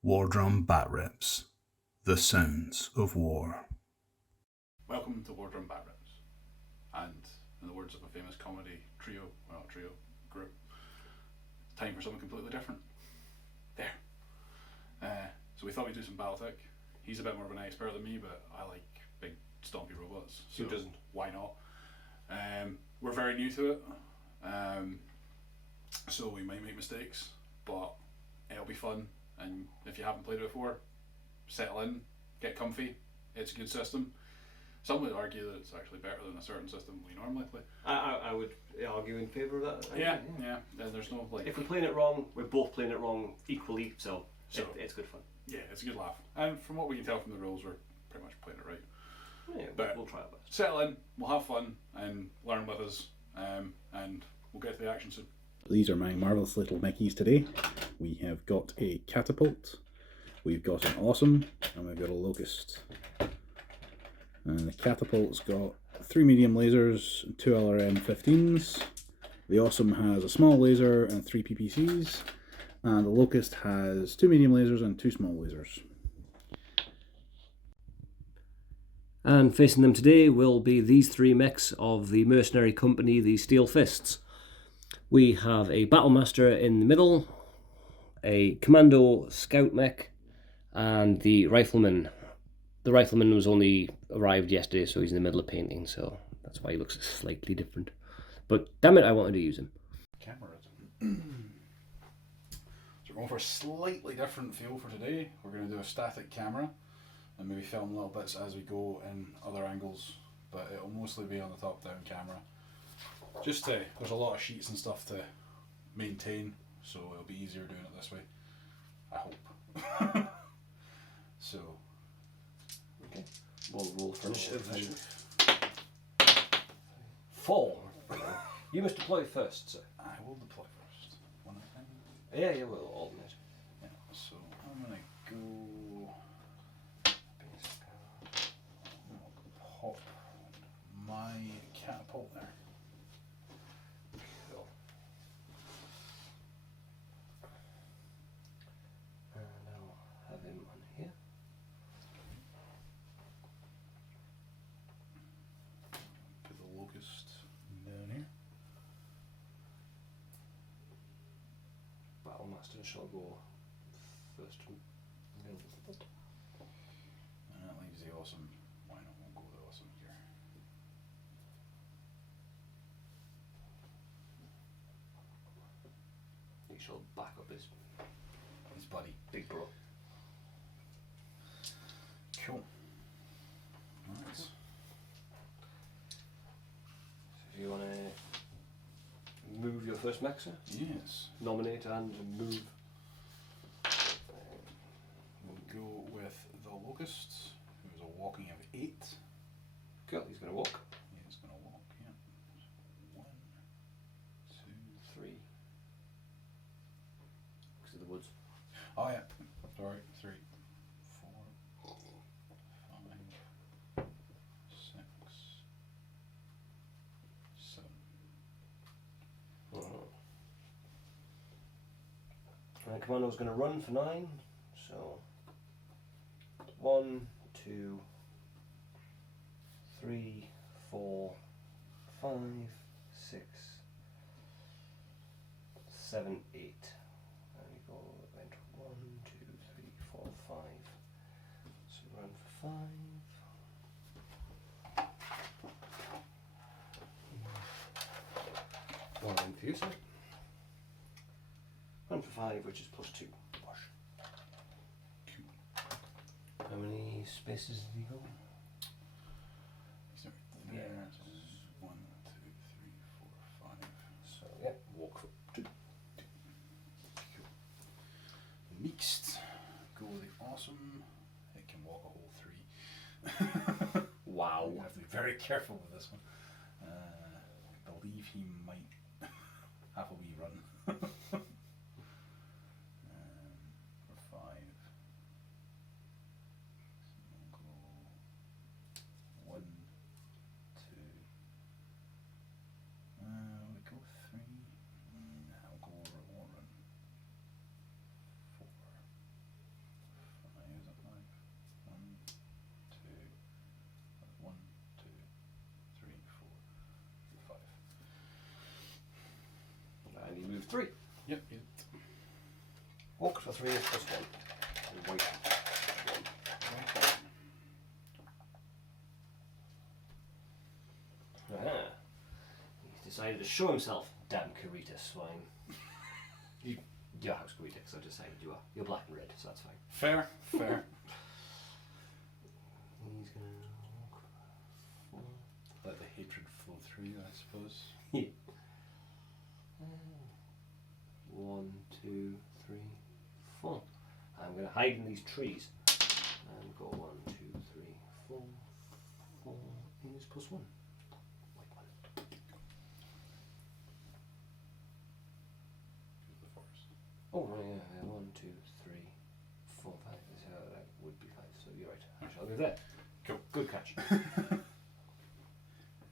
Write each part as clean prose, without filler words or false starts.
War Drum Batreps, the sounds of war. Welcome to War Drum Batrep, and in the words of a famous comedy trio, well, not trio, group, time for something completely different. There. So we thought we'd do some BattleTech. He's a bit more of an expert than me, but I like big stompy robots. So who doesn't? Why not? We're very new to it, so we might make mistakes, but it'll be fun. And if you haven't played it before, settle in, get comfy. It's a good system. Some would argue that it's actually better than a certain system we normally play. I would argue in favour of that. Yeah. There's no like. If we're playing it wrong, we're both playing it wrong equally, so it's good fun. Yeah, it's a good laugh. And from what we can tell from the rules, we're pretty much playing it right. Yeah, but we'll try our best. Settle in, we'll have fun, and learn with us, and we'll get to the action soon. These are my marvellous little Mickeys today. We have got a catapult, we've got an awesome, and we've got a locust. And the catapult's got 3 medium lasers and 2 LRM-15s. The awesome has a small laser and 3 PPCs. And the locust has 2 medium lasers and 2 small lasers. And facing them today will be these 3 mechs of the mercenary company, the Steel Fists. We have a Battlemaster in the middle, a Commando Scout mech, and the Rifleman. The Rifleman was only arrived yesterday, so he's in the middle of painting, so that's why he looks slightly different. But damn it, I wanted to use him. Cameras. So we're going for a slightly different feel for today. We're going to do a static camera and maybe film little bits as we go in other angles, but it'll mostly be on the top-down camera. There's a lot of sheets and stuff to maintain, so it'll be easier doing it this way. I hope. So. Okay. We'll roll for Initiative. 4. You must deploy first, sir. I will deploy first. One at a time. Yeah, we'll alternate. Yeah, so I'm going to go. I'll pop my catapult there. Cool. And I'll have him on here. Put the locust down here. Battlemaster shall go first. And that leaves the awesome. Why not? We'll go with the awesome here. He shall back up his Buddy. big bro. Cool. Nice. So if you want to move your first mech, sir, Yes. nominate and move. We'll go with the locust, who's a walking of 8. Cool, he's going to walk. Yeah, he's going to walk. Yeah. 1, 2. 3. Because of the woods. Oh yeah. Sorry. 3, 4, 5, 6, 7. Right, Commando's going to run for 9. So 1, 2, 3, 4, 5, 6, 7, 8. And we go went 1, 2, 3, 4, 5. So run for 5. 1 for you, sir. Run for 5, which is +2. Wash. How many spaces have you got? So Yeah. there's 1, 2, 3, 4, 5. So yeah, walk for 2. Next, go with the awesome. It can walk a whole 3. Wow. You have to be very careful with this one. I believe he might have a wee run. For 5. So we'll go 1, 2. We go 3. I'll go over one run. 4. rock for 3 is +1. And white 1. Aha. He's decided to show himself. Damn Karita swine. Your house Karita, because I decided you're black and red, so that's fine. Fair, fair. He's gonna walk. Let the hatred flow through, I suppose. 1, 2, 3, 4. I'm going to hide in these trees and go 1, 2, 3, 4. 4 is +1. White 1. The forest. Oh, right, yeah. 1, 2, 3, 4, 5. That would be 5, so you're right. I shall go there. Cool. Good catch.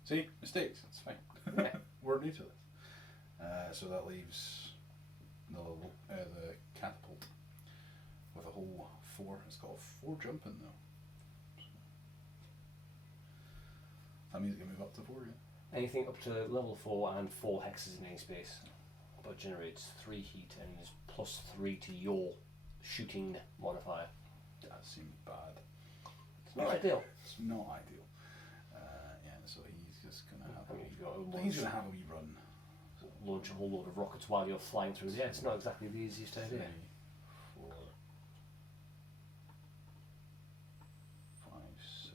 See, mistakes. It's fine. Yeah. We're new to this. So that leaves the catapult with a whole 4. It's got a 4 jumping though. That means it can move up to 4, yeah? Anything up to level 4 and 4 hexes in any space, but generates 3 heat and is +3 to your shooting modifier. That seems bad. It's not ideal. It's not ideal. Yeah, so he's just gonna have I mean, you've got to he's gonna have a wee run. launch a whole load of rockets while you're flying through the air. It's not exactly the easiest idea. 3, 4, 5, 6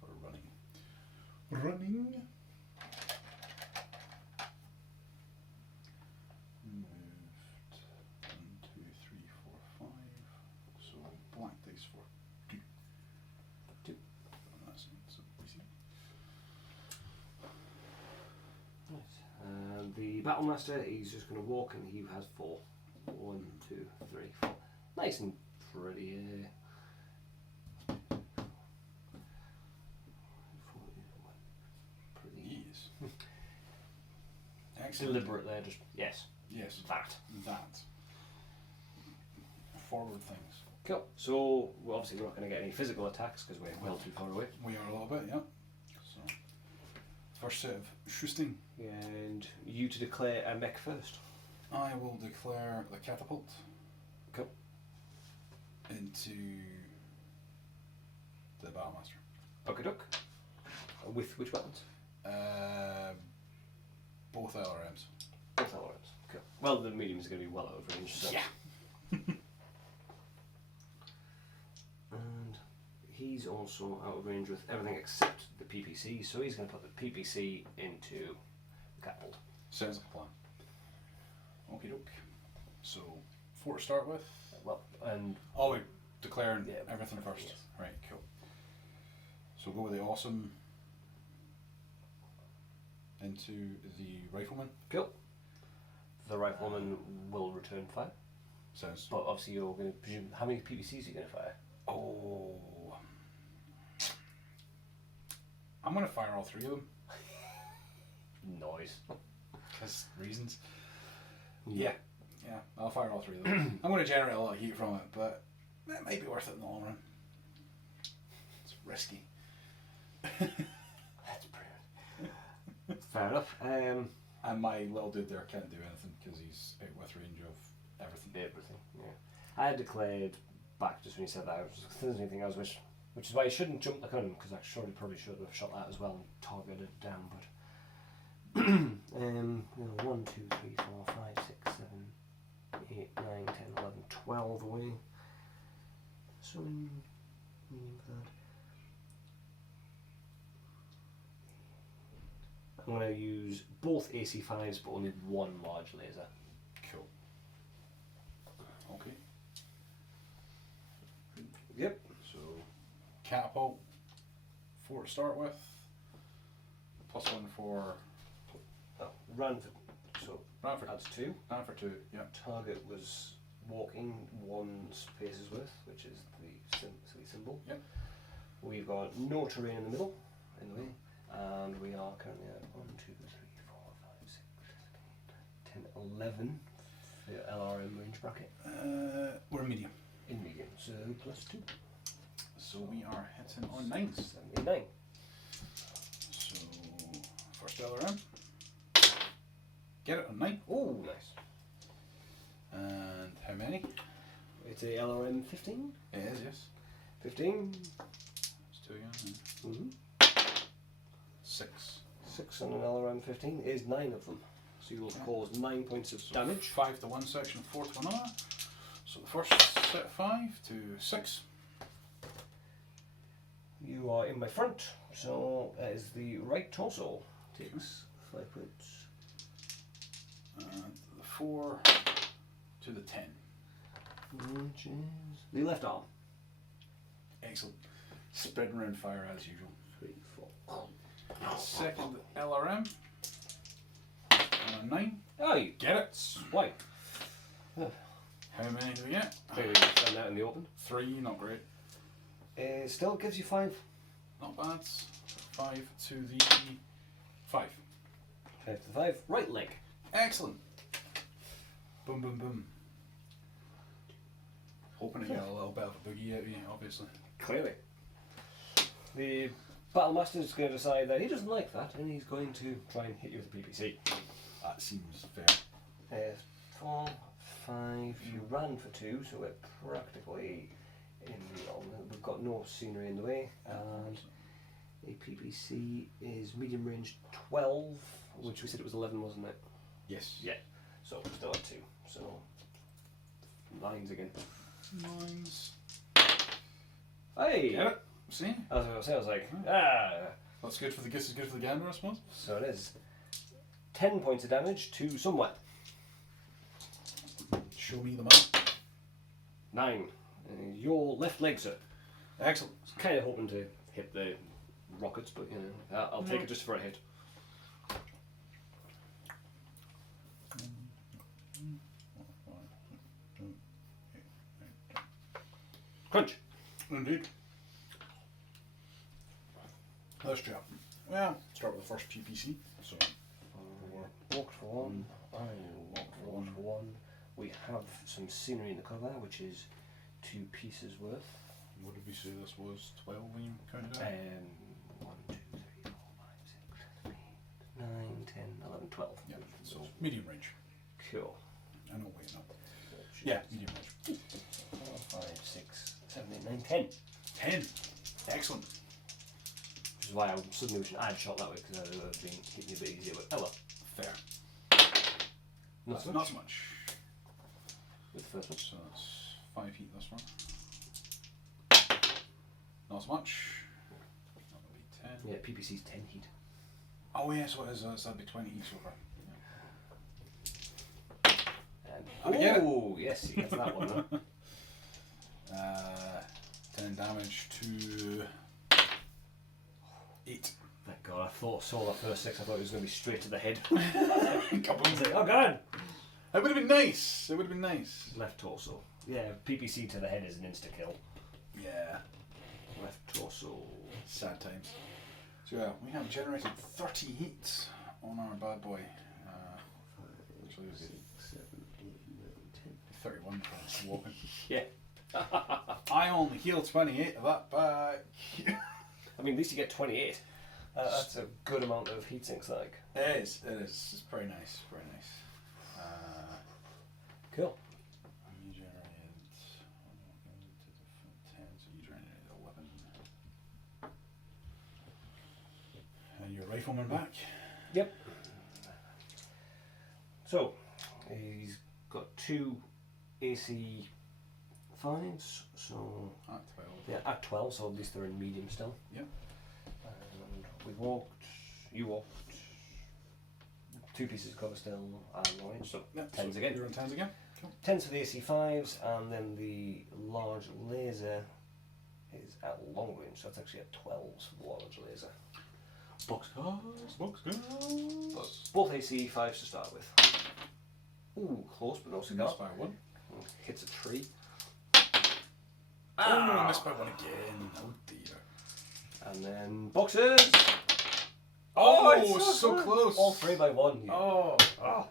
for running. Running. Moved 1, 2, 3, 4, 5. So black dice for 2. 2. And that's so easy. Right. The Battlemaster, he's just going to walk and he has 4. 1, 2, 3, 4. Nice and pretty. Pretty. Yes. Excellent. Deliberate there, just yes. Yes. That. Forward things. Cool. So obviously we're not going to get any physical attacks because we're well too far away. We are a little bit, yeah. So first set of shooting. And you to declare a mech first. I will declare the catapult. Cool. Into the Battlemaster. Okay, duck. With which weapons? Both LRMs. Both LRMs. Cool. Well, the medium is going to be well out of range. So. Yeah. And he's also out of range with everything except the PPC, so he's going to put the PPC into the catapult. Sounds like a plan. Okie doke. So 4 to start with. Well, and Oh, we're declaring Yeah. everything first. Yes. Right, cool. So go with the awesome into the rifleman. cool. The rifleman will return fire, Sounds. but obviously you're going to presume how many PPCs are you going to fire? Oh. I'm going to fire all 3 of them. Noise. Because reasons. Yeah, I'll fire all 3 of them. I'm going to generate a lot of heat from it, but it might be worth it in the long run. It's risky. That's brilliant. Fair enough. And my little dude there can't do anything because he's out with range of everything. Everything. Yeah. I had declared back just when you said that. I was if there's anything else, which is why you shouldn't jump the gun because I probably should have shot that as well and targeted it down. But 1, 2, 3, 4, 5, 6, 7, 8, 9, 10, 11, 12 away. So I'm going to use both AC5s, but only one large laser. Cool. Okay. Yep. So catapult 4 to start with. +1 for Ran for Ranford. adds 2. Ran for 2. Yep. Target was walking 1 paces worth, which is the silly symbol. Yep. We've got no terrain in the middle, in the way, and we are currently at 1, 2, 3, 4, 5, 6, 7, 8, 9, 10, 11 for your LRM range bracket. We're medium. In medium, so +2. So we are hitting on 9s. 79. So first LRM. Get it on 9. Oh, nice. And How many? It's a LRM 15. It is, yes. 15. It's 2 again. Mm-hmm. 6. 6 on an LRM 15 is 9 of them. So you'll have caused 9 points of damage. 5 to one section, 4 to another. So the first set 5 to 6. You are in my front, so that is the right torso. Takes 5 points. The 4 to the 10. Which is the left arm. Excellent. Spreading around fire as usual. 3, 4. Second LRM. And a 9. Oh, you Get it. swipe. How many do we get? Clearly you find that in the open. 3, not great. Still gives you 5. Not bad. 5 to the 5. 5 to 5. Right leg. Excellent. Boom, boom, boom. Hoping to get a little bit of a boogie out of you, obviously. Clearly. The Battlemaster is going to decide that he doesn't like that and he's going to try and hit you with a PPC. That seems fair. 4, 5. You ran for 2, so we're practically in the on. We've got no scenery in the way, and a PPC is medium range 12, which we said it was 11, wasn't it? Yes. Yeah. So we're still at 2. So 9s again. 9s. Hey. Get it? See? I was going to say, I was like, That's good for the guess is good for the gander, I suppose. So it is 10 points of damage to somewhere. Show me the map. 9. Your left leg, sir. Excellent. Kind of hoping to hit the rockets, but you know, I'll take it just for a hit. Crunch. Indeed. Let's try. Well, start with the first PPC. So, Walked for 1. I walked for 1. We have some scenery in the cover, which is 2 pieces worth. what did we say this was? 12 when you counted out? 1, 2, 3, 4, 5, 6, 7, 8, 9, 10, 11, 12. Yeah, so medium range. Cool. I know, wait, no. Yeah, medium range. 4, 5, 6, 7, 8, 9, 10. 10. Excellent. Which is why I suddenly wish an ad shot that way, because I would have been hitting you a bit easier, but oh well. Fair. Not so Not much. so much. With the first one. So that's 5 heat this one. Not so much. That would be 10. Yeah, PPC's 10 heat. Oh yeah, so it is. So that'd be 20 heat so far. And I get it. oh, yes, he gets that one. Huh? 10 damage to 8. Thank God, I saw that first 6, I thought it was going to be straight to the head. Couple I was like, oh God! It would have been nice. It would have been nice. Left torso. Yeah, PPC to the head is an insta-kill. Yeah. Left torso. Sad times. So yeah, we have generated 30 heat on our bad boy. Actually, it was 7, 8, 9, 31 for walking. 10. Yeah. I only healed 28 of that back. I mean, at least you get 28. That's a good amount of heat sinks, like. It is. It's very nice. Very nice. Cool. You generated 10, so you generated 11. And your rifleman back. Yep. So, he's got 2 AC 5s, so At 12. yeah, at 12, so at least they're in medium still. Yep. And we walked, you walked, 2 pieces of cover still, and long range, so Yep, 10s so again. You're on 10s again. Cool. 10s for the AC 5s, and then the large laser is at long range, so that's actually at 12s for the large laser. Box cars. Box cars. Both AC 5s to start with. Ooh, close but no cigar. Missed by 1. Hits a tree. Oh, missed by 1 again. Oh dear. And then boxes! Oh, it's so good. close. All 3 by 1. You. Oh. Oh.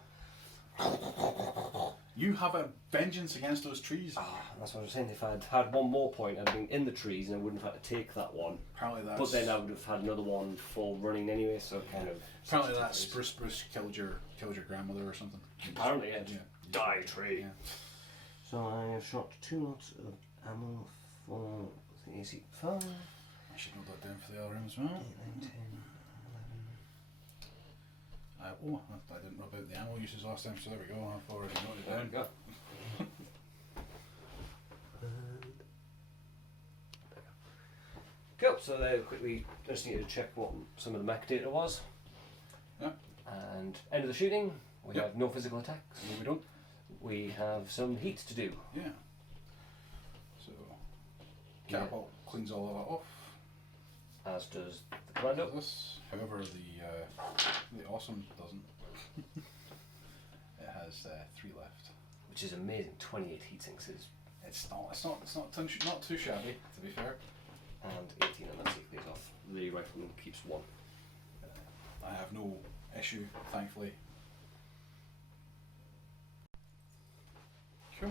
You have a vengeance against those trees. That's what I was saying. If I'd had one more point, I'd been in the trees and I wouldn't have had to take that one. Apparently that's. But then I would have had another one full running anyway, so kind of. Apparently that spruce killed your grandmother or something. Apparently, yeah. Yeah. Die tree. Yeah. So I have shot 2 lots of ammo for the AC-5. I should note that down for the other room as well. 8, 9, 10, 11. I didn't rub out the ammo uses last time, so there we go. I've already noted There we down. go. Cool, so there quickly just needed to check what some of the mech data was. Yeah. And end of the shooting, we Yep. have no physical attacks. No, we don't. We have some heat to do. Yeah. So, catapult cleans all of that off. As does the commando. This, however, the awesome doesn't. It has 3 left. Which is amazing. 28 heat sinks is, It's not too shabby, to be fair. and 18 on that safe pays off. The rifleman keeps 1. I have no issue, thankfully. Cool.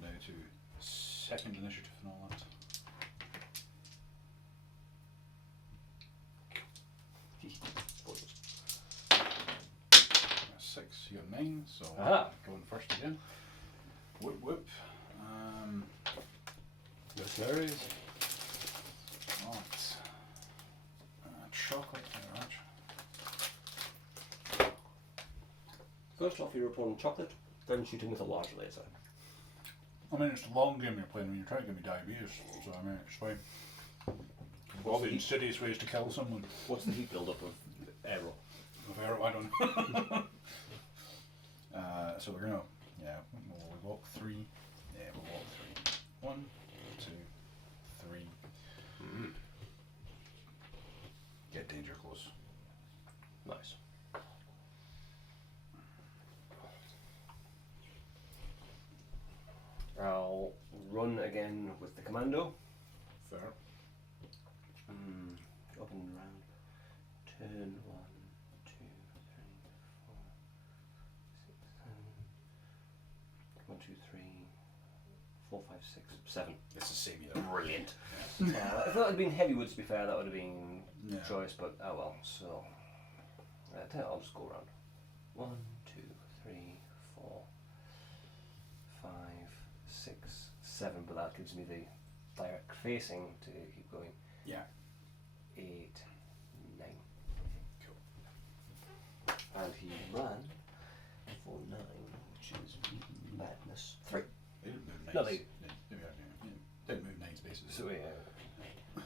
Now to second initiative and all that. That's 6, you got 9, so Aha. going first again. Whoop whoop. Mercenaries. Right. Chocolate orange. First off, your opponent chocolate, then shooting with a large laser. I mean, it's the long game you're playing when you're trying to give me diabetes, so I mean, it's fine. All the insidious ways to kill someone. What's the heat build-up of aero? Of arrow, I don't know. So we're gonna, we'll walk 3. Yeah, we'll walk 3. 1, 2, 3. Get danger close. Nice. I'll run again with the commando. Fair. Up and round. Turn 1, 2, 3, 4, 6, 7. 1, 2, 3, 4, 5, 6, 7. It's the same either. Brilliant. If that had been heavyweight, to be fair, that would have been Yeah. choice, but oh well. So I think I'll just go around. 1, 2, 3, 4, 5, 6, 7. But that gives me the direct facing to keep going. Yeah. 8, 9. Cool. And he ran for 9, which is madness. 3. They didn't move 9. No, they- didn't move 9 spaces. So yeah. 2,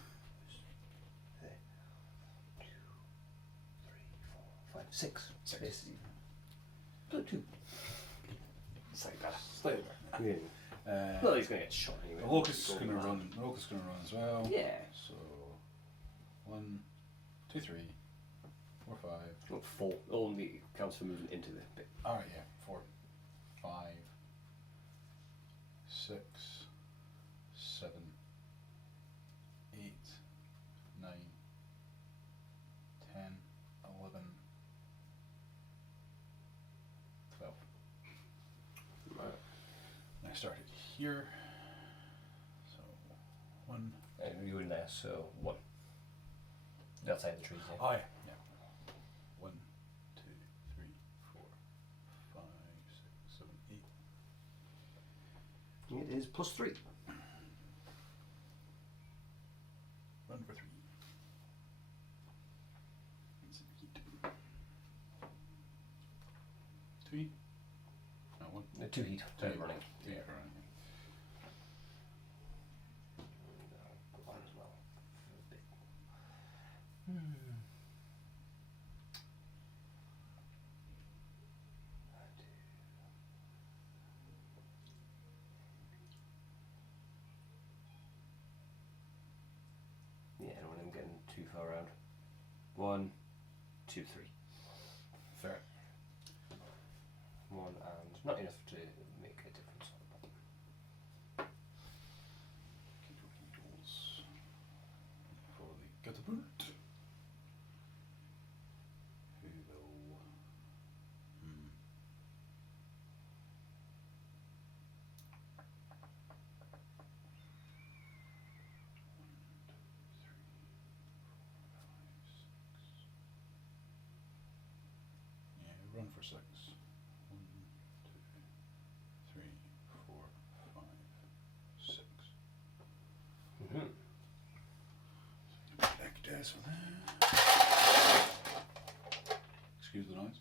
3, 4, 5, 6. 6. Spaces. So 2. Slightly better. Slightly better. Yeah. Well, he's going to get shot anyway. The locust is Go going to mad. run. The locust is going to run as well. Yeah. So 1, 2, 3, 4, 5. Well, 4. Only counts for moving into the bit. Alright, yeah. 4, 5, 6, 7, 8, 9, 10, 11, 12. Right. I started here. So 1. You were in there, so 1. Outside the trees, yeah. Oh yeah. 1, 2, 3, 4, 5, 6, 7, 8. It is +3. Run for 3. Heat. 3. No, 1. 2 heat. 2 running. Yeah, running. One as well. Yeah, I don't want him getting too far around. 1, 2, 3. Fair. 1 and not enough to make a difference. Keep working goals for the catapult. Who will? Yeah, run for 6. 1, 2, 3, 4, so excuse the noise.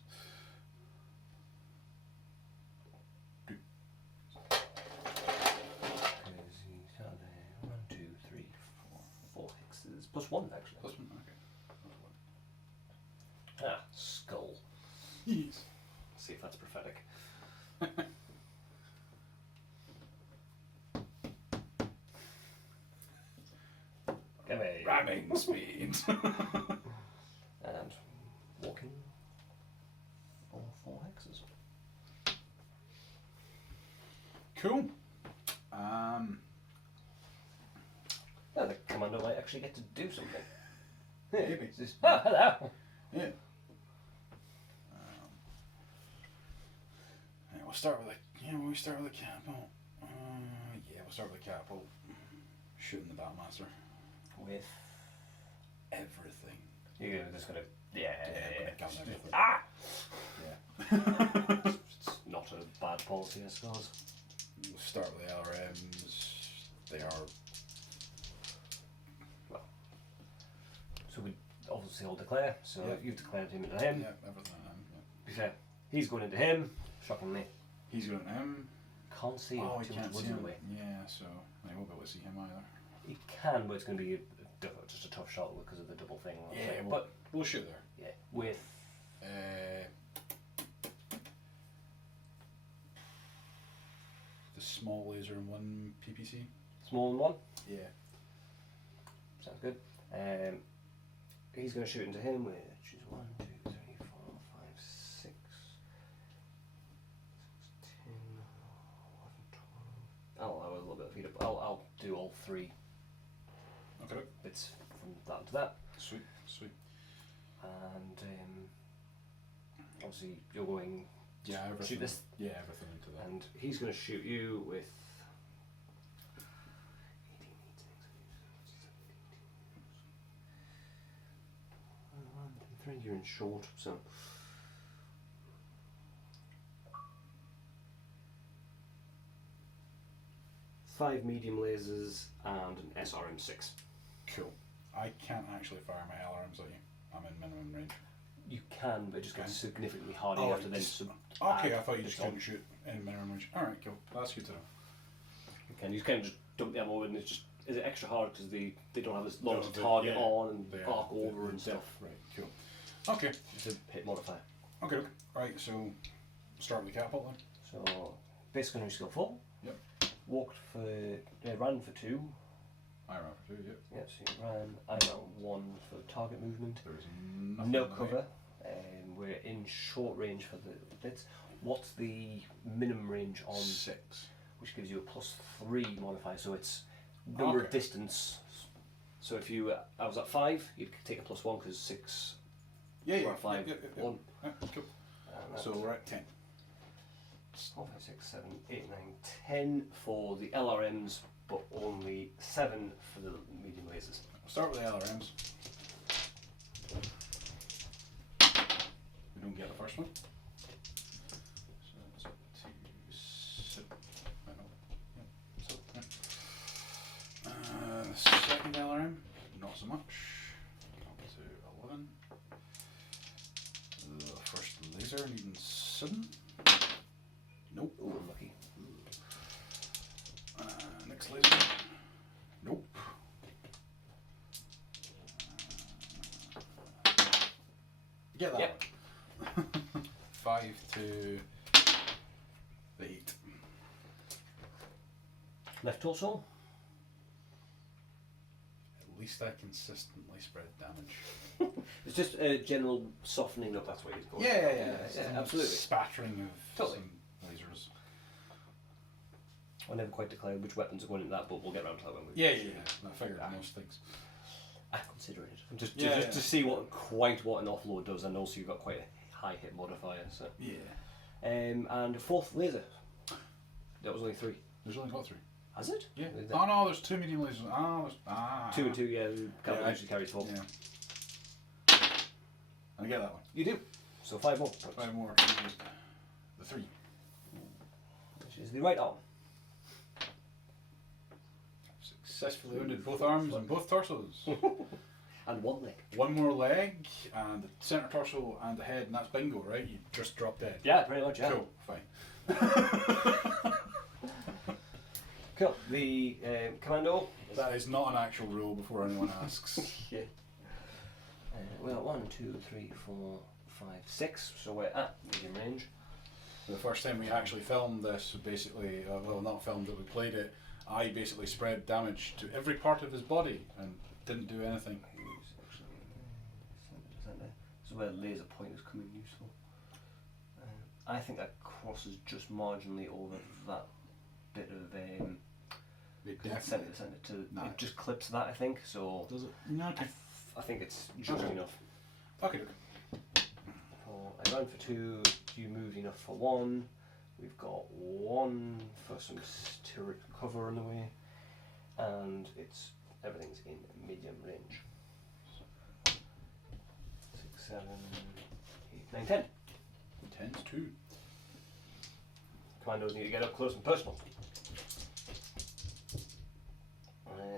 One, two, three, four hexes. Plus one, actually. Plus one, okay. Ah, skull. Yes. See if that's prophetic. Come here. Ramming speed. And walking all four hexes. Cool. Now the commander might actually get to do something. Maybe. Just, oh, hello. Yeah. Yeah, we'll start with we start with the catapult. We'll start with the catapult. Shooting the Battlemaster. With Everything. you're just gonna Count everything. ah. Yeah. It's not a bad policy, I suppose. We'll start with the LRMs. They are. So we obviously all declare. So Yeah. you've declared him into him. Yeah, everything. Be fair, he's going into him. Shockingly, He's going to him. can't see him. Oh, he too can't much see him. away. Yeah, so I won't be able to see him either. He can, but it's going to be just a tough shot because of the double thing. Yeah, but we'll shoot there. yeah, with The small laser and one PPC. small and one. Yeah. Sounds good. He's going to shoot into him, which is 1, 2, 3, 4, 5, 6, 10, 11, 12. I was a little bit of feed up. I'll do all three Okay. bits from that to that. Sweet, sweet. And obviously you're going Yeah, everything. shoot this, Yeah, everything into that. and he's going to shoot you with. You're in short, so 5 medium lasers and an SRM6. Cool. I can't actually fire my LRMs at you. I'm in minimum range. You can, but it just gets Okay. significantly harder Oh, after you then. just- So Okay, I thought you just it's on. couldn't shoot in minimum range. Alright, cool. That's good to know. you can just dump the ammo in. It's just is it extra hard because they don't have as long No, to target yeah, on and they arc are, over they- and stuff. Right, cool. Okay. It's a hit modifier. Okay, okay. Right, so start with the catapult then. So basically, skill 4. Yep. Walked for ran for 2. I ran for 2, yep. Yep. So you ran. I ran 1 for target movement. There's nothing No in the way. cover. We're in short range for the blitz. What's the minimum range on? 6. Which gives you a +3 modifier. So it's number of Okay. distance. So if you I was at 5, you'd take a +1 because 6. Yeah, yeah. Or 5, Yep, yep, yep, 1. yep. Cool. And So we're at 10. 4, 5, 6, 7, 8, 9, 10 for the LRMs, but only 7 for the medium lasers. We'll start with the LRMs. We don't get the first one. So it's up to 7. I know. Yep. So, yeah. The second LRM, not so much. Up to 11. The first laser needing 7. Nope. Oh, unlucky. Next laser. Nope. Get that Yep. one. 5 to the 8. Left torso. At least I consistently spread damage. It's just a general softening up. That's where he's going. Yeah, yeah, absolutely. Spattering of Totally. some lasers. I never quite declared which weapons are going into that, but we'll get around to that when we. Yeah. I figured most things. I consider it just Yeah, just yeah. to see what an offload does, and also you've got quite a high hit modifier. So. Yeah. And fourth laser. That was only 3. There's only got 3. Has it? Yeah. Is it- Oh no, there's 2 medium lasers. Ah. 2 and 2. Yeah, can't Yeah, actually carry 4. Yeah. I get that one. You do. So 5 more. 5 more to the 3. Which is the right arm. Successfully wounded both arms and both torsos. And one leg. One more leg, and the centre torso and the head, and that's bingo, right? You just drop dead. Yeah, pretty much, yeah. Cool, fine. Cool. The commando. That is not an actual rule before anyone asks. Yeah. Well, 1, 2, 3, 4, 5, 6. So we're at medium range. The first time we actually filmed this, basically, well, not filmed it, we played it, I basically spread damage to every part of his body and didn't do anything. So where laser point is coming useful. I think that crosses just marginally over that bit of centre to Nah. it just clips that, I think. So Does it? No, okay. I think it's just enough. Okay. I run for 2. You moved enough for 1. We've got 1 for some turret cover on the way, and everything's in medium range. 6, 7, 8, 9, 10. 10's 2. Commandos need to get up close and personal.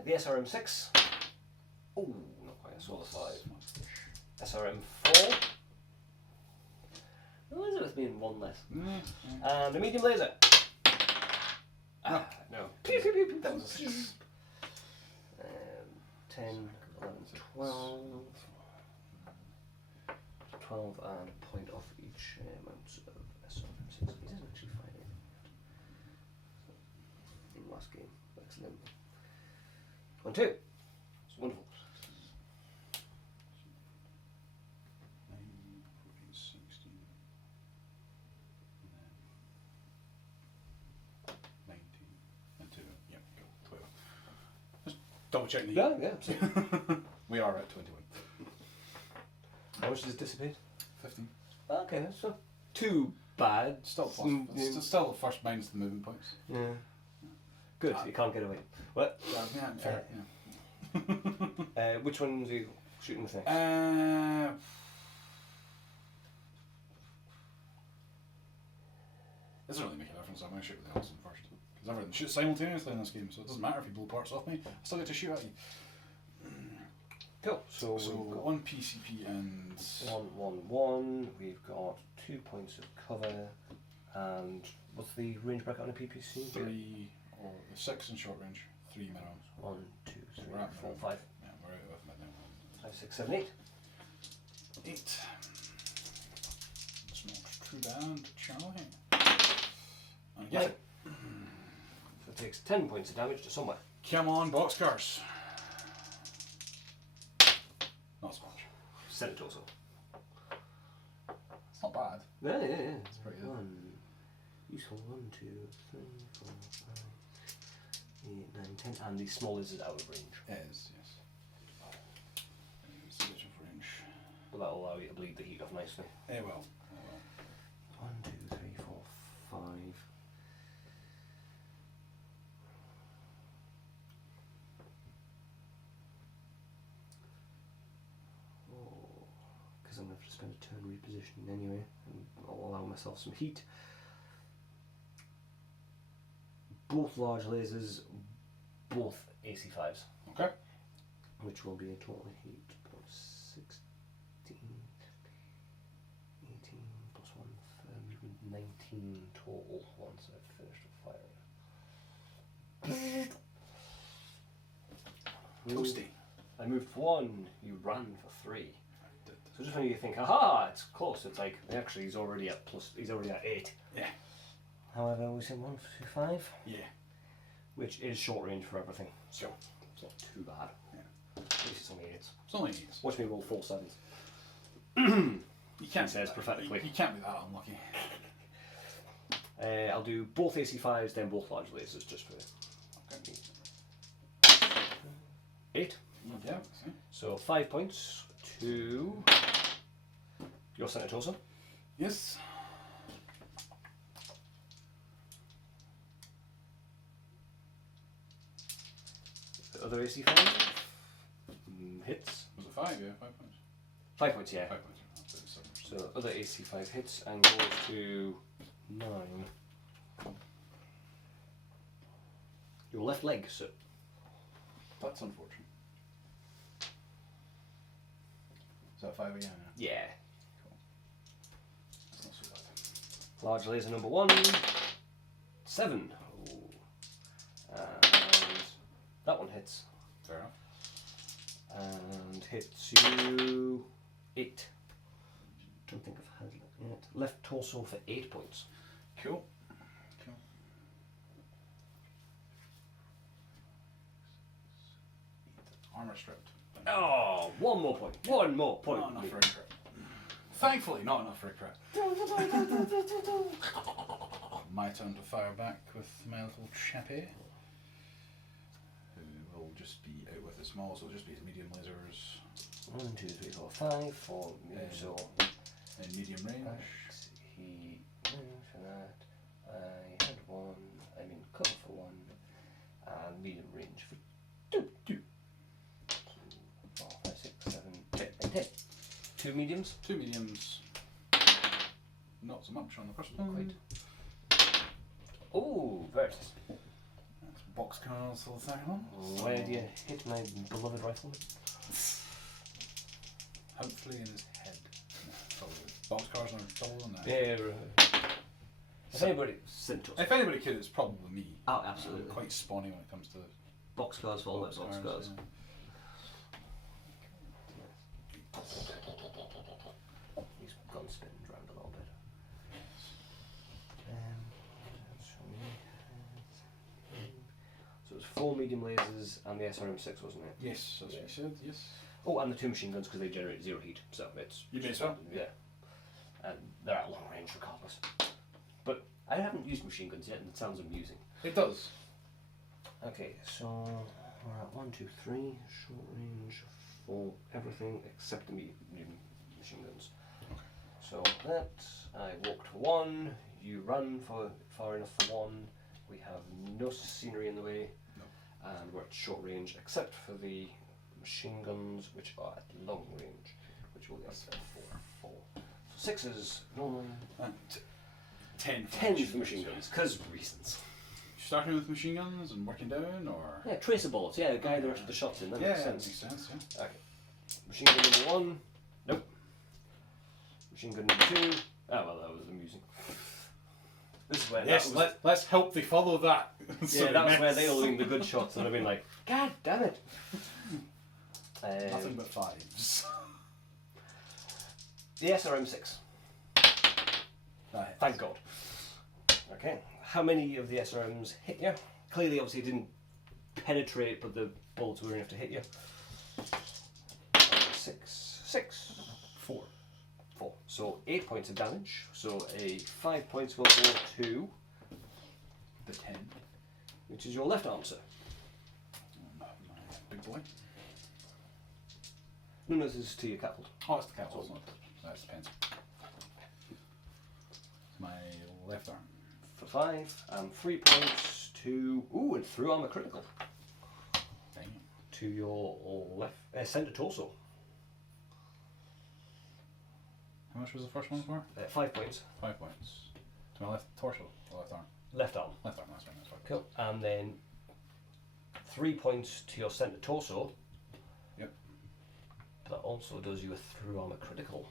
The SRM 6. Oh, not quite. I saw the 5. SRM 4. Elizabeth being 1 less. And the medium laser. No. That was a 6. 10, 11, 12. 12 and a point off each amount of SRM 6. He doesn't actually find anything in last game. Excellent. 1, 2. It's wonderful. 9, 14, 16, and then 19, and 2. Yep, go. 12. Just double checking the Yeah. We are at 21. How much does it dissipate? 15. Okay, that's not too bad. Still plus. It's still the first minus the movement points. Yeah. Good, you can't get away. What? Yeah, fair. Which ones are you shooting with next? It doesn't really make a difference. I'm going to shoot with the Allison first. Because everything shoots simultaneously in this game, so it doesn't matter if you blow parts off me. I still get to shoot at you. Cool. So we've got 1 PCP and 1. We've got 2 points of cover, and what's the range bracket on a PPC? 3 or 6 in short range, 3 minimums. 1, 2, 3, We're at 4, minimum. 5. Yeah, we're out of mid now. 5, 6, 7, 8. 8. It's not too bad, Charlie. And Right. So it takes 10 points of damage to somewhere. Come on, boxcars. Not so much. Set it also. It's not bad. Yeah. It's pretty good. 1. Useful. 1, 2, 3, 4, 5, 8, 9, 10. And the smallest is out of range. It is, yes. It's a bit of range. But that'll allow you to bleed the heat off nicely. Eh well. 1, 2, 3, 4, 5. Because I'm going to have to spend a turn repositioning anyway, and I'll allow myself some heat. Both large lasers, both AC5s. Okay. Which will be a total heat of 16, 18 plus 1, 19 total once I've finished firing. Toasty. I moved for 1, you ran for 3. I did. So just when you think, aha, it's close, it's like, actually he's already at 8. Yeah. However, we said 1, 2, 5. Yeah. Which is short range for everything. So. It's not too bad. Yeah. At least it's only 8s. It's only 8. Watch me roll 4 7s. You can't Says be that, prophetically. You can't be that unlucky. I'll do both AC5s, then both large lasers, just for Okay. 8. Yeah. So 5 points to your Senate torso. Yes. The other AC5 hits. Was it 5? Yeah, 5 points. 5 points, yeah. 5 points. Yeah. So other AC5 hits and goes to 9. Your left leg, so That's unfortunate. that 5 again? Yeah. That's not so bad. Large laser number 1. 7. Ooh. And that one hits. Fair enough. And hits you 8. Don't think I've had it yet. Left torso for 8 points. Cool. Armor stripped. Oh, one more point. One more point. Not enough for a crit. Thankfully, not enough for a crit. My turn to fire back with my little chappie, who will just be out with the small, so it'll just be his medium lasers. 1, 2, 3, 4, 5 for me. So In medium range. he wins for that. I had 1. I'm in cover for 1. And medium range for 2. 2. 4, 5, 6, 7, 10. And 10. 2 mediums. 2 mediums. Not so much on the first Not one. quite. Oh, versus. That's boxcars for the second one. Where do you hit my beloved rifleman? Hopefully in his head. Probably. Boxcars are double than that. Yeah, right. If anybody, Cintos. If anybody could, it's probably me. Oh, absolutely. I'm quite spawny when it comes to Boxcars for all those boxcars. yeah. He's gone spinning around a little bit. So it was 4 medium lasers and the SRM6, wasn't it? Yes, that's what you said, yes. Oh, and the 2 machine guns because they generate 0 heat. So it's. You may as well. Yeah. And they're at long range regardless. But I haven't used machine guns yet and it sounds amusing. It does. Okay, so we're at 1, 2, 3, short range for everything except the medium machine guns. Okay. So that, I walked for 1, you run for far enough for 1, we have no scenery in the way, No. and we're at short range except for the machine guns which are at long range, which will get 4. So 6s normally, And 10 for 10 for machine guns, because reasons. Starting with machine guns and working down, or? Yeah, tracer bullets, yeah, the guy the rest of the shots in, that Yeah, makes that sense. makes sense, yeah. Okay. Machine gun number 1. Nope. Machine gun number 2. Oh well, that was amusing. This is where Yes, that was, let's help they follow that. yeah, that was where they were doing the good shots, and I've been like, God damn it. Nothing but 5s. The SRM6. Right. Thank God. Okay. How many of the SRMs hit you? Clearly, obviously, it didn't penetrate, but the bullets were enough to hit you. 6. 4. 4. So 8 points of damage. So a 5 points will go to The 10. which is your left arm, sir. My big boy. No, this is to your catapult. Oh, it's the capital, it's not. That's the pens. It's my left arm. For 5, and 3 points to. Ooh, and through armor critical. Dang. To your left. Centre torso. How much was the first one for? 5 points. 5 points. To my left torso, or left arm? Left arm. Left arm, that's right, that's right. Cool. And then 3 points to your centre torso. Yep. That also does you a through armor critical.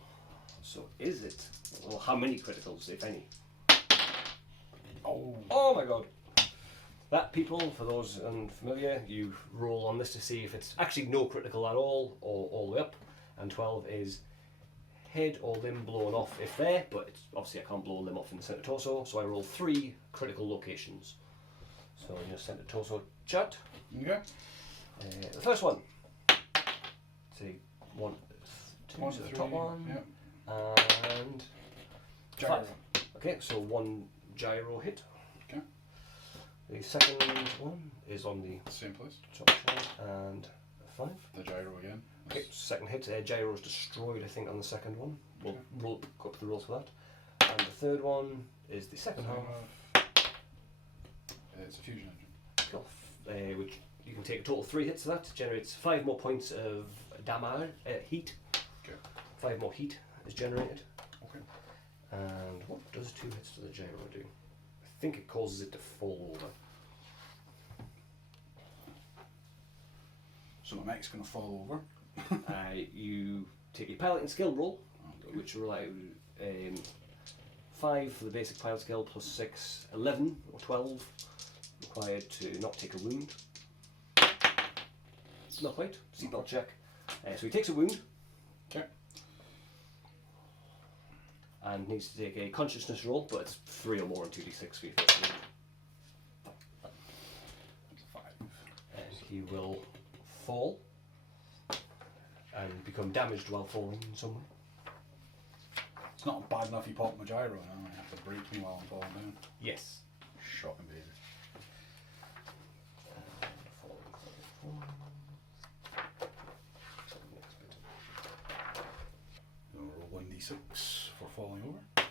So is it? Well, how many criticals, if any? Oh. Oh my god. That, people, for those unfamiliar, you roll on this to see if it's actually no critical at all or all the way up. And 12 is head or limb blown off if there, but it's, obviously I can't blow a limb off in the centre torso, so I roll 3 critical locations. So in your centre torso chart, Okay. the first one. Say 1, 2, 1, so the 3. top one, Yep. and Gyro. 5. Okay, so 1 gyro hit. Okay. The second one is on the Same place. top side, and 5. The gyro again. Okay, second hit, gyro is destroyed, I think, on the second one. We'll roll, go up the rolls for that. And the third one is the second half. It's a fusion engine. Cool. Which you can take a total of 3 hits of that. Generates 5 more points of damage, heat. Okay. 5 more heat is generated. Okay. And what does 2 hits to the gyro do? I think it causes it to fall over. So my mech's going to fall over. You take your piloting skill roll, which will allow 5 for the basic pilot skill plus 6, 11 or 12 required to not take a wound. Not quite. Seatbelt check. So he takes a wound. Okay. And needs to take a consciousness roll, but it's 3 or more on 2d6 for your first wound. That's a 5. And he will fall and become damaged while falling in some way. It's not bad enough you pop my gyro now. I have to break me while I'm falling down. Yes. Shocking, baby. Roll 1d6 for falling over.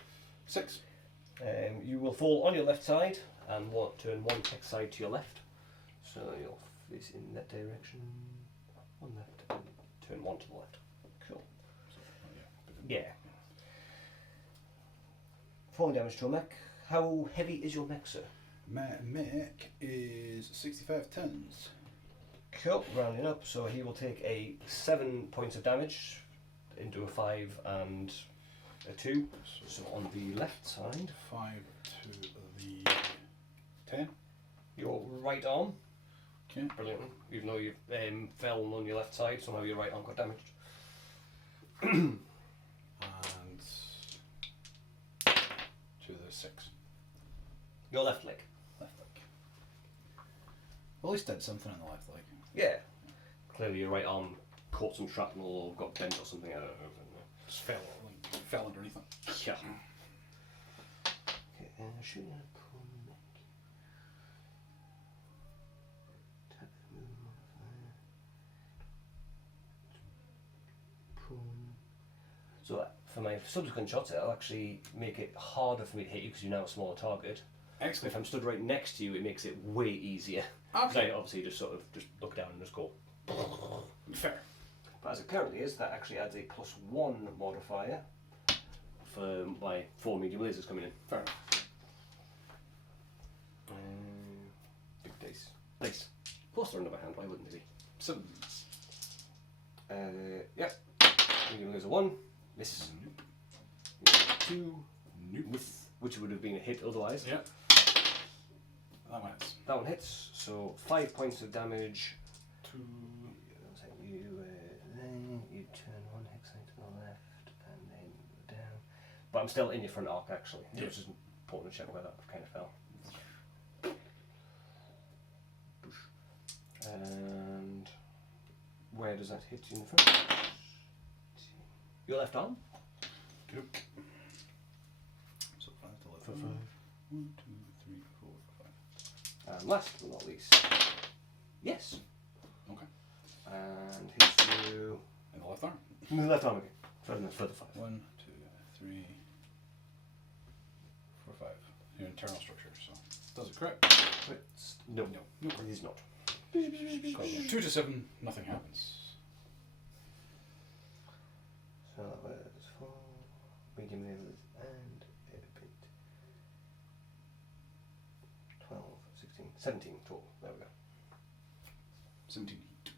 6. You will fall on your left side and turn one text side to your left. So you'll face in that direction. One left and turn one to the left. Cool. Yeah. Falling damage to a mech. How heavy is your mech, sir? My mech is 65 tons. Cool. Rounding up, so he will take a 7 points of damage into a 5 and a 2. So on the left side, 5 to the 10. your right arm. Okay. Brilliant. Even though you fell on your left side, somehow your right arm got damaged. And to the 6. Your left leg. Left leg. Well, at least did something on the left leg. Yeah. Clearly your right arm caught some shrapnel or got bent or something. I don't know. Just fell underneath it. Yeah. Okay, shooting at a prone mech. Tap move modifier. Prone. So for my subsequent shots, it'll actually make it harder for me to hit you because you're now a smaller target. Excellent. If I'm stood right next to you, it makes it way easier. Because Okay. I obviously just sort of just look down and just go. Fair. But as it currently is, that actually adds a +1 modifier for my 4 medium lasers coming in. Fair enough. Big dice. Dice. Plus they're in my hand, why wouldn't they be? 7. Yep. Medium laser 1. Miss. Nope. 2. Nope. Which would have been a hit otherwise. Yep. That one hits. That one hits, so 5 points of damage. 2. You turn one hex side to the left and then go down. But I'm still in your front arc actually. Yeah. Which is important to check where that kind of fell. And where does that hit you in the front? Your left arm? Good. So 5 to left. 1, 2, 3, 4, 5. And last but not least, yes. Okay. And hits you In the left arm. in the left arm again. Further 5. 1, 2, 3, 4, 5. Your internal structure. So does it crit? No, No. it is not. 2 to 7. Nothing happens. So that was 4 medium lasers and a bit. 12, 16, 17 total. There we go. 17 heat.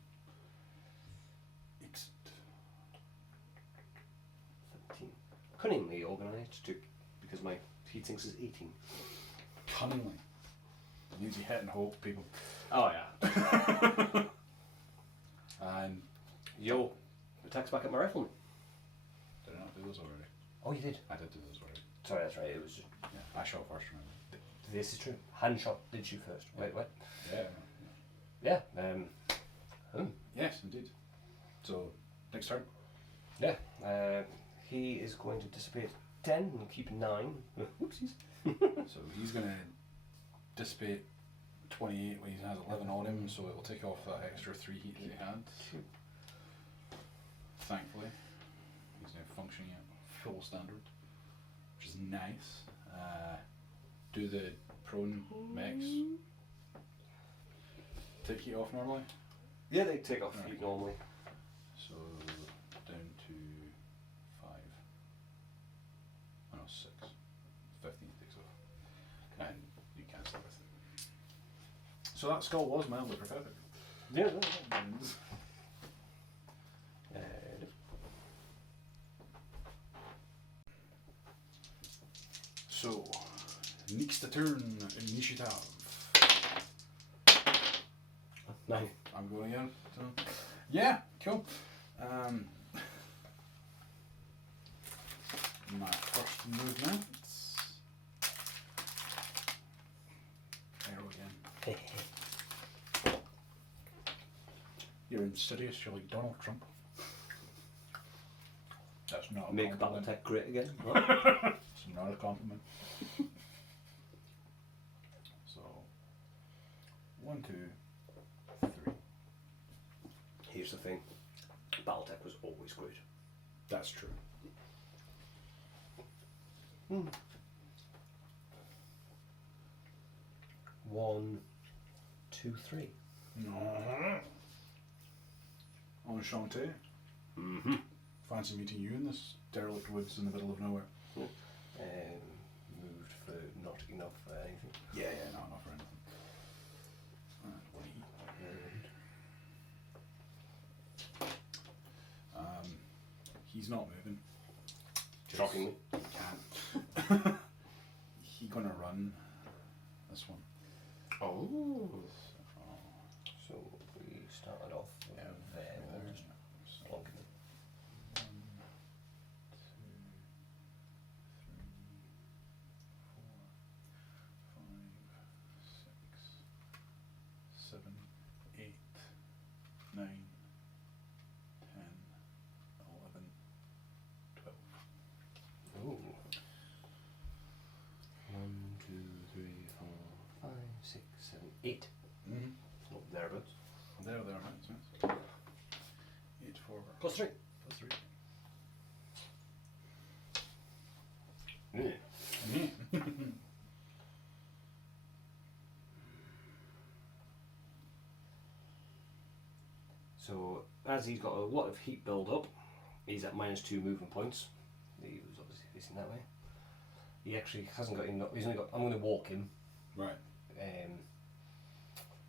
Exit. 17. Cunningly organised because my heat sinks is 18. Cunningly. Means you hit and hope, people. Oh yeah. And Yo, attacks back at my rifleman. did I not do those already? Oh, you did? I did do those already. Sorry, that's right. It was just, Yeah, I shot first, remember? this is true. Hand shot did shoot first. Wait, what? Yeah. Yeah. Yes, indeed. So, next turn. Yeah. He is going to dissipate 10 and keep 9. Whoopsies. So he's going to dissipate 28 when he has 11 on him, so it will take off that extra 3 heat that he had. Thankfully. He's now functioning at full standard, which is nice. Do the prone mechs take heat off normally? Yeah, they take off Right. heat normally. So down to 5. Oh no, 6. 15 takes off. And you cancel everything. So that skull was mildly prophetic. Yeah, And So, next turn, initiative. 9. I'm going again. So, yeah, cool. My first movement. Arrow again. You're insidious. You're like Donald Trump. That's not a Make compliment. BattleTech great again. It's not a compliment. So, 1, 2, 3. Here's the thing. BattleTech was always great. That's true. 1, 2, 3. Enchanté. Mm-hmm. Fancy meeting you in this derelict woods in the middle of nowhere. Moved for not enough anything. Yeah, not enough for anything. He's not moving. Shockingly. He can't. He's gonna run this one. Oh. So we started off with there. We'll just plonk it. 1, 2, 3, 4, 5, 6, 7, 8, 9, 10, 11, 12. Ooh. 1, 2, 3, 4, 5, 6, 7, 8. Mm-hmm. Oh, thereabouts. There, right. Yes. 8, 4. Plus 3. Plus 3. Yeah. So, as he's got a lot of heat build up, he's at -2 movement points. He was obviously facing that way. He actually hasn't got enough. He's only got. I'm going to walk him. Right.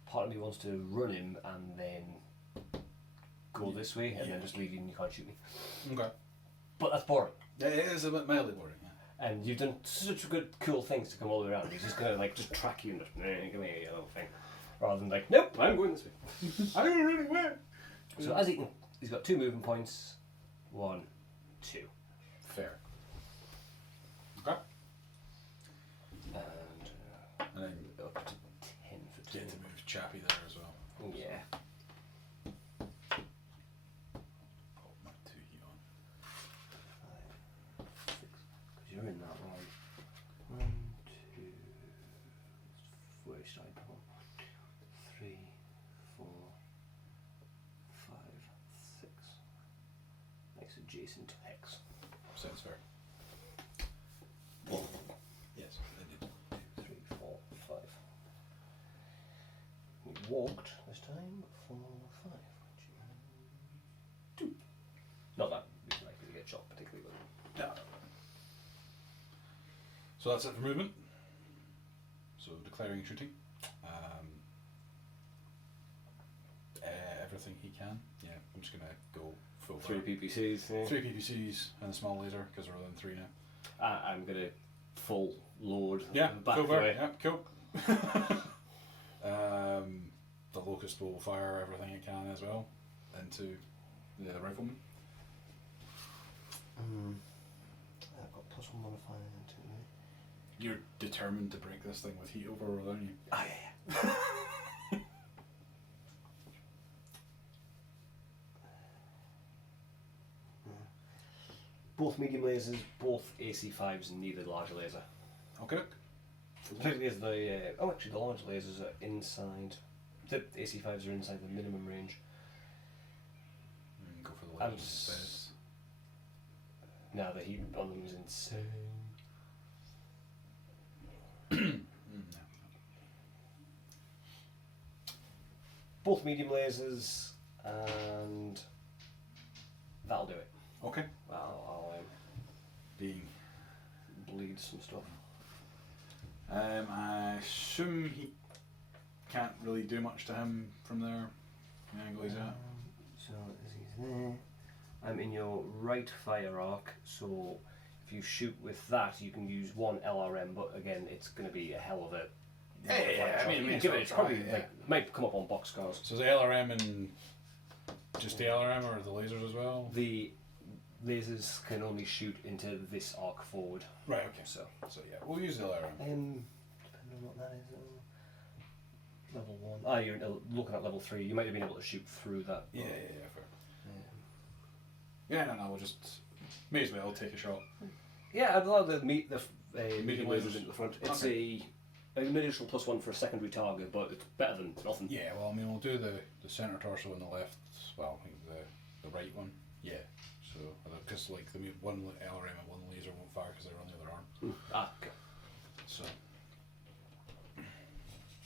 Part of me wants to run him and then go this way and then just leave you and you can't shoot me. Okay. But that's boring. Yeah, it is a bit mildly boring. Yeah. And you've done such good, cool things to come all the way around. He's just gonna just track you and just give me a little thing, rather than like, nope, I'm going this way. I don't really win. So as he's got 2 movement points. 1, 2. Fair. Okay. And And then up to 10 for 2. get to move Chappie there as well. Yeah. Pop my 2 heat on. 5, 6. Because you're in that one. 1, 2. Where should I put 3, 4, 5, 6. Nice adjacent to X. Sounds fair. Yes, I did. 2, 3, 4, 5. We walked this time. 4, 5. 2. Not that he's likely to get shot particularly well. Yeah. So that's it for movement. So declaring shooting. Everything he can. Yeah, I'm just gonna go full 3 fire. PPCs. Yeah. 3 PPCs and a small laser because we're within 3 now. I'm gonna full load. Yeah, back full fire. away. Yeah, cool. The locust will fire everything it can as well into the rifleman. I've got +1 modifier into me. You're determined to break this thing with heat over, aren't you? Ah, yeah. Both medium lasers, both AC5s, and neither large laser. Okay. Particularly as the the large lasers are inside. The AC5s are inside the minimum range. Go for the And lasers instead. Now the heat on them is insane. No. Both medium lasers, and that'll do it. Okay. I'll Being. bleed some stuff. I assume he can't really do much to him from there. The angle he's at. So as he's there, I'm in your right fire arc, so if you shoot with that, you can use one LRM, but again, it's going to be a hell of a. Yeah, I mean, you give it. It's probably like might come up on boxcars. So is the LRM and just the LRM or the lasers as well? The lasers can only shoot into this arc forward. Right. Okay. So Yeah, we'll use the LRM. depending on what that is. Level 1. Ah, you're looking at level 3. You might have been able to shoot through that. Yeah, fair. Yeah, no, we'll just may as well take a shot. Yeah, I'd love to meet the medium lasers. lasers into the front. It's an additional +1 for a secondary target, but it's better than nothing. Yeah, well, I mean, we'll do the centre torso on the left. Well, I think the right one. Yeah. So because like the one LRM and one laser won't fire because they're on the other arm. Okay. So.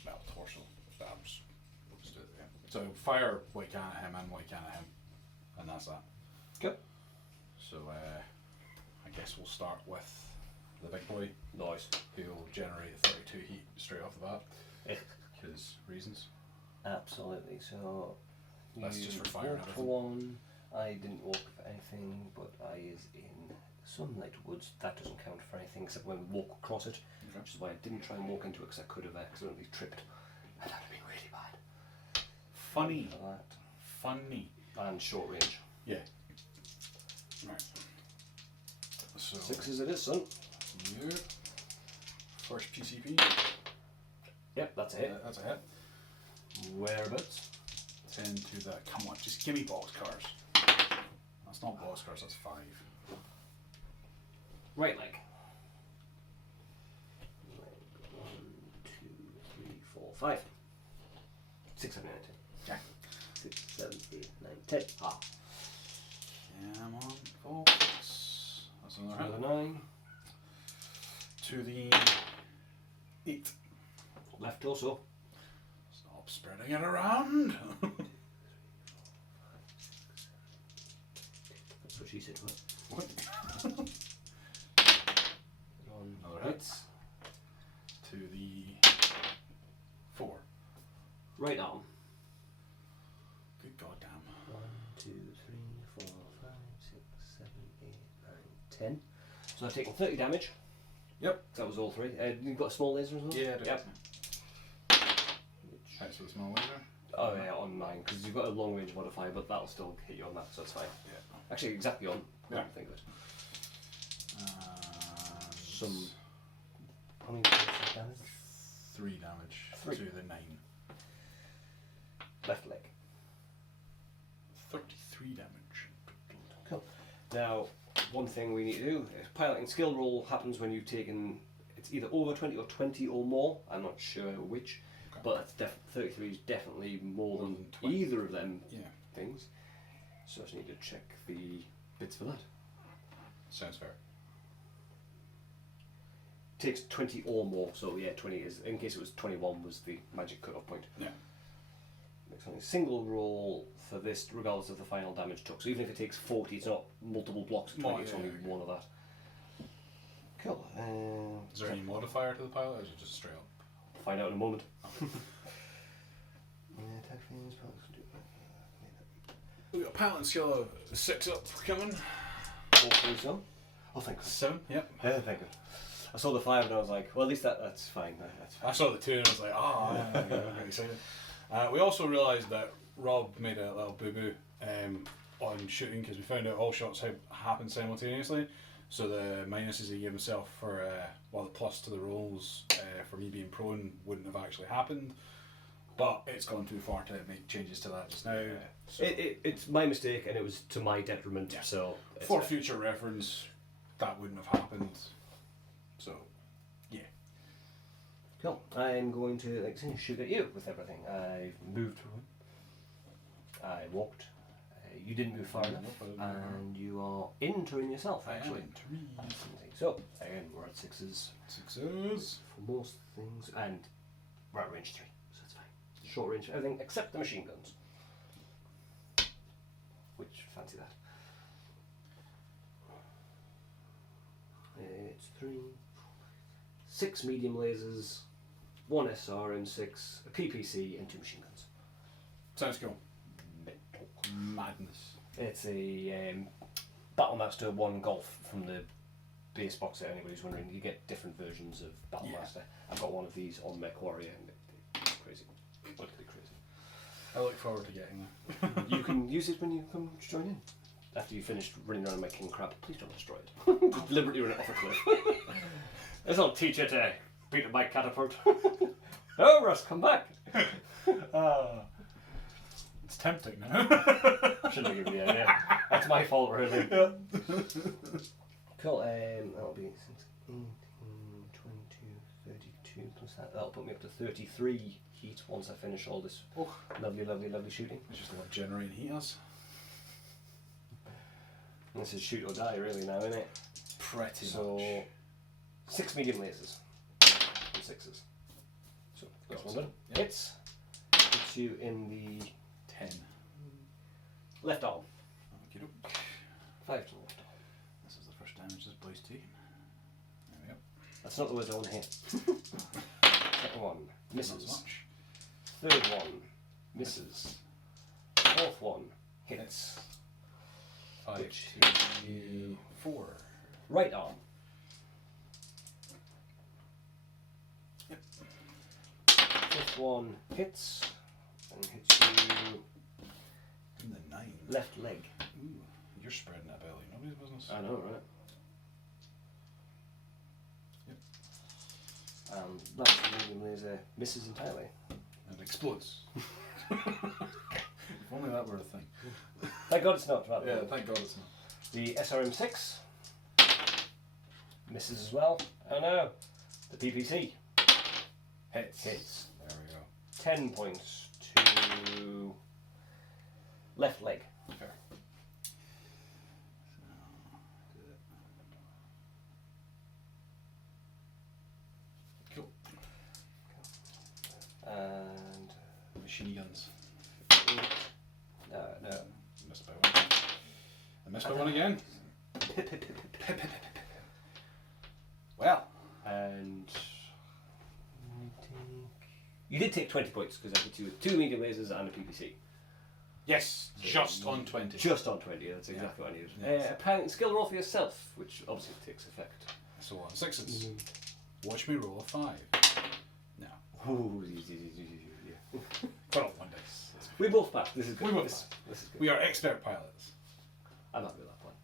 Well, torso. Let's do it. Yeah. So fire what you can at him and what you can at him, and that's that. Cool. So I guess we'll start with the big boy. Nice. Who'll generate 32 heat straight off the bat. Because reasons. Absolutely. So That's you just for fire and walk for everything. one. I didn't walk for anything, but I is in sunlight woods. That doesn't count for anything except when we walk across it, which is why I didn't try and walk into it because I could have accidentally tripped. And that would be really bad. Funny. For that. Funny. And short range. Yeah. Right. So 6s it is, son. you first PCP. Yep, that's a hit. That's a hit. Whereabouts? 10 to that. Come on, just give me boxcars. That's not boxcars, that's 5. Right leg. 1, 2, 3, 4, 5. 6, 7, 8, 9, 10. Yeah. 6, 7, 8, 9, 10. Ah. Come on, folks. That's another hit. Another 9. To the 8. Left torso. Stop spreading it around. That's what she said. What? Another hit. To the 4. Right arm. Good goddamn. 1, 2, 3, 4, 5, 6, 7, 8, 9, 10. So I've taken 30 damage. Yep. That was all 3. You've got a small laser as well? Yeah, I do. Yep. Right, so the small laser. Oh yeah, on mine, because you've got a long range modifier, but that'll still hit you on that, so it's fine. Yeah. Actually, exactly on. Yeah. Think of it. Some How many points of damage? 3 damage 3. to the 9. Left leg. 33 damage. Cool. Now, one thing we need to do, piloting skill roll happens when you've taken, it's either over 20 or 20 or more, I'm not sure which, Okay. but that's 33 is definitely more than 20. either of them Yeah. things. So I just need to check the bits for that. Sounds fair. Takes 20 or more, so yeah, 20 is, in case it was 21 was the magic cut-off point. Yeah. Makes only a single roll for this, regardless of the final damage took. So even if it takes 40, it's not multiple blocks of 20, it's only one of that. Cool. Is there any modifier to the pilot, or is it just straight up? Find out in a moment. We've got a pilot skill of 6 up coming. Hopefully so. Oh, thank God. 7, yep. Yeah, thank God. I saw the 5 and I was like, well, at least that's fine. That's fine. I saw the 2 and I was like, oh, yeah, I'm getting excited. We also realised that Rob made a little boo-boo on shooting because we found out all shots happened simultaneously. So the minuses he gave himself for, well, the plus to the rolls for me being prone wouldn't have actually happened. But it's gone too far to make changes to that just now. So It's my mistake and it was to my detriment. Yeah. So for future reference, that wouldn't have happened. So, yeah. Cool. I'm going to shoot at you with everything. I've moved through. I walked. You didn't move far enough, and you are entering yourself. Actually. So again, we're at 6s. 6s for most things, and we're at range 3, so it's fine. Short range for everything except the machine guns. Which fancy that. It's 3, 6 medium lasers, 1 SRM6, a PPC, and 2 machine guns. Sounds cool. Madness. It's a Battlemaster 1 Golf from the base box set, anybody who's wondering, you get different versions of Battlemaster. I've got one of these on Mech Warrior, and it's crazy. Literally crazy. I look forward to getting them. You can use it when you come join in. After you finished running around my king crab, please don't destroy it. Deliberately run it off a cliff. This'll teach you to beat it by catapult. Oh, Russ, come back. It's tempting now. Shouldn't have given you the idea. That's my fault, really. Yeah. Cool. That'll be 18, 22, 32 plus that. That'll put me up to 33 heat once I finish all this lovely, lovely, lovely shooting. It's just like generating heaters. This is shoot or die, really, now, isn't it? Pretty So, much. 6 medium lasers and 6s. So that's one done. Yep. Hits. Hits you in the 10. left arm. Okey-doke. 5 to the left arm. This is the first damage this boy's taken. There we go. That's not the words I want to hear. Second one Not misses. as much. Third one misses. Fourth one hits. 5 Which to 4. Right arm. Yep. Fifth one hits and hits you In the 9. left leg. Ooh, you're spreading that belly. Nobody's business. I know, right? Yep. And that's the medium laser misses entirely. And explodes. If only that were a thing. Thank God it's not. Rather. Yeah, thank God it's not. The SRM6 misses as well. Oh no, the PPC Hits. hits. There we go. 10 points to left leg. Fair. Cool. And Machine guns. no. Missed by one. I missed by one again. Well. And you did take 20 points because I hit you with 2 medium lasers and a PPC. Yes, just on 20. Just on 20, that's exactly what I needed. Yes. Apparently, skill roll for yourself, which obviously takes effect. So on 6s. Watch me roll a 5. No. Ooh, yeah. Cut off one dice. We both passed. This is good. We both this, passed. This is good. We are expert pilots. I'm happy with that plan.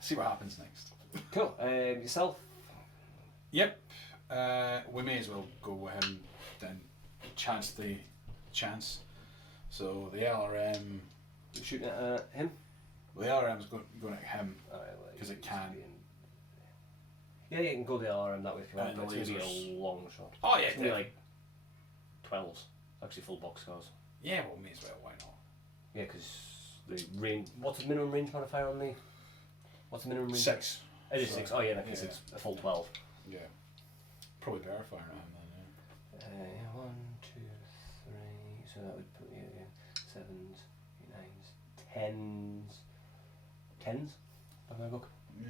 See what happens next. Cool. Yourself? Yep. We may as well go with him then. Chance the chance. So the LRM. You're shooting at him? Well, the LRM's going at him because it can. Yeah, you can go the LRM that way if you want, And but the it's going to be lasers. a long shot. Oh yeah, It's going to be definitely. like 12s. Actually, full box cars. Yeah, well, may as well. Why not? Yeah, because the range. What's the minimum range modifier on the? What's the minimum range? 6. It is So, 6. Oh yeah, in that case yeah. it's a full 12. Yeah. Probably better firing at him then. 1, 2, 3. So that would put you in 7s, 9s, 10s. 10s? On my book. Yeah.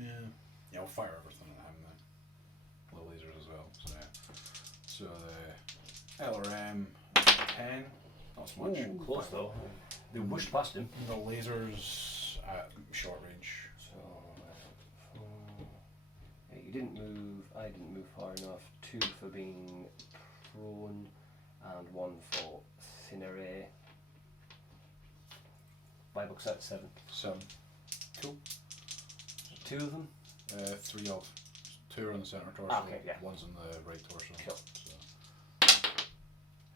Yeah, I'll fire everything at him then. The lasers as well. So yeah. So the LRM 10. Not so much. Ooh, close but though. They whooshed past him. The lasers at short range. So, 4. Yeah, you didn't move. I didn't move far enough. 2 for being prone, and 1 for thin array. My book's at 7. 7. Cool. 2 of them. 3 of. 2 are on the centre torso. Okay, yeah. 1's on the right torso. Cool. So.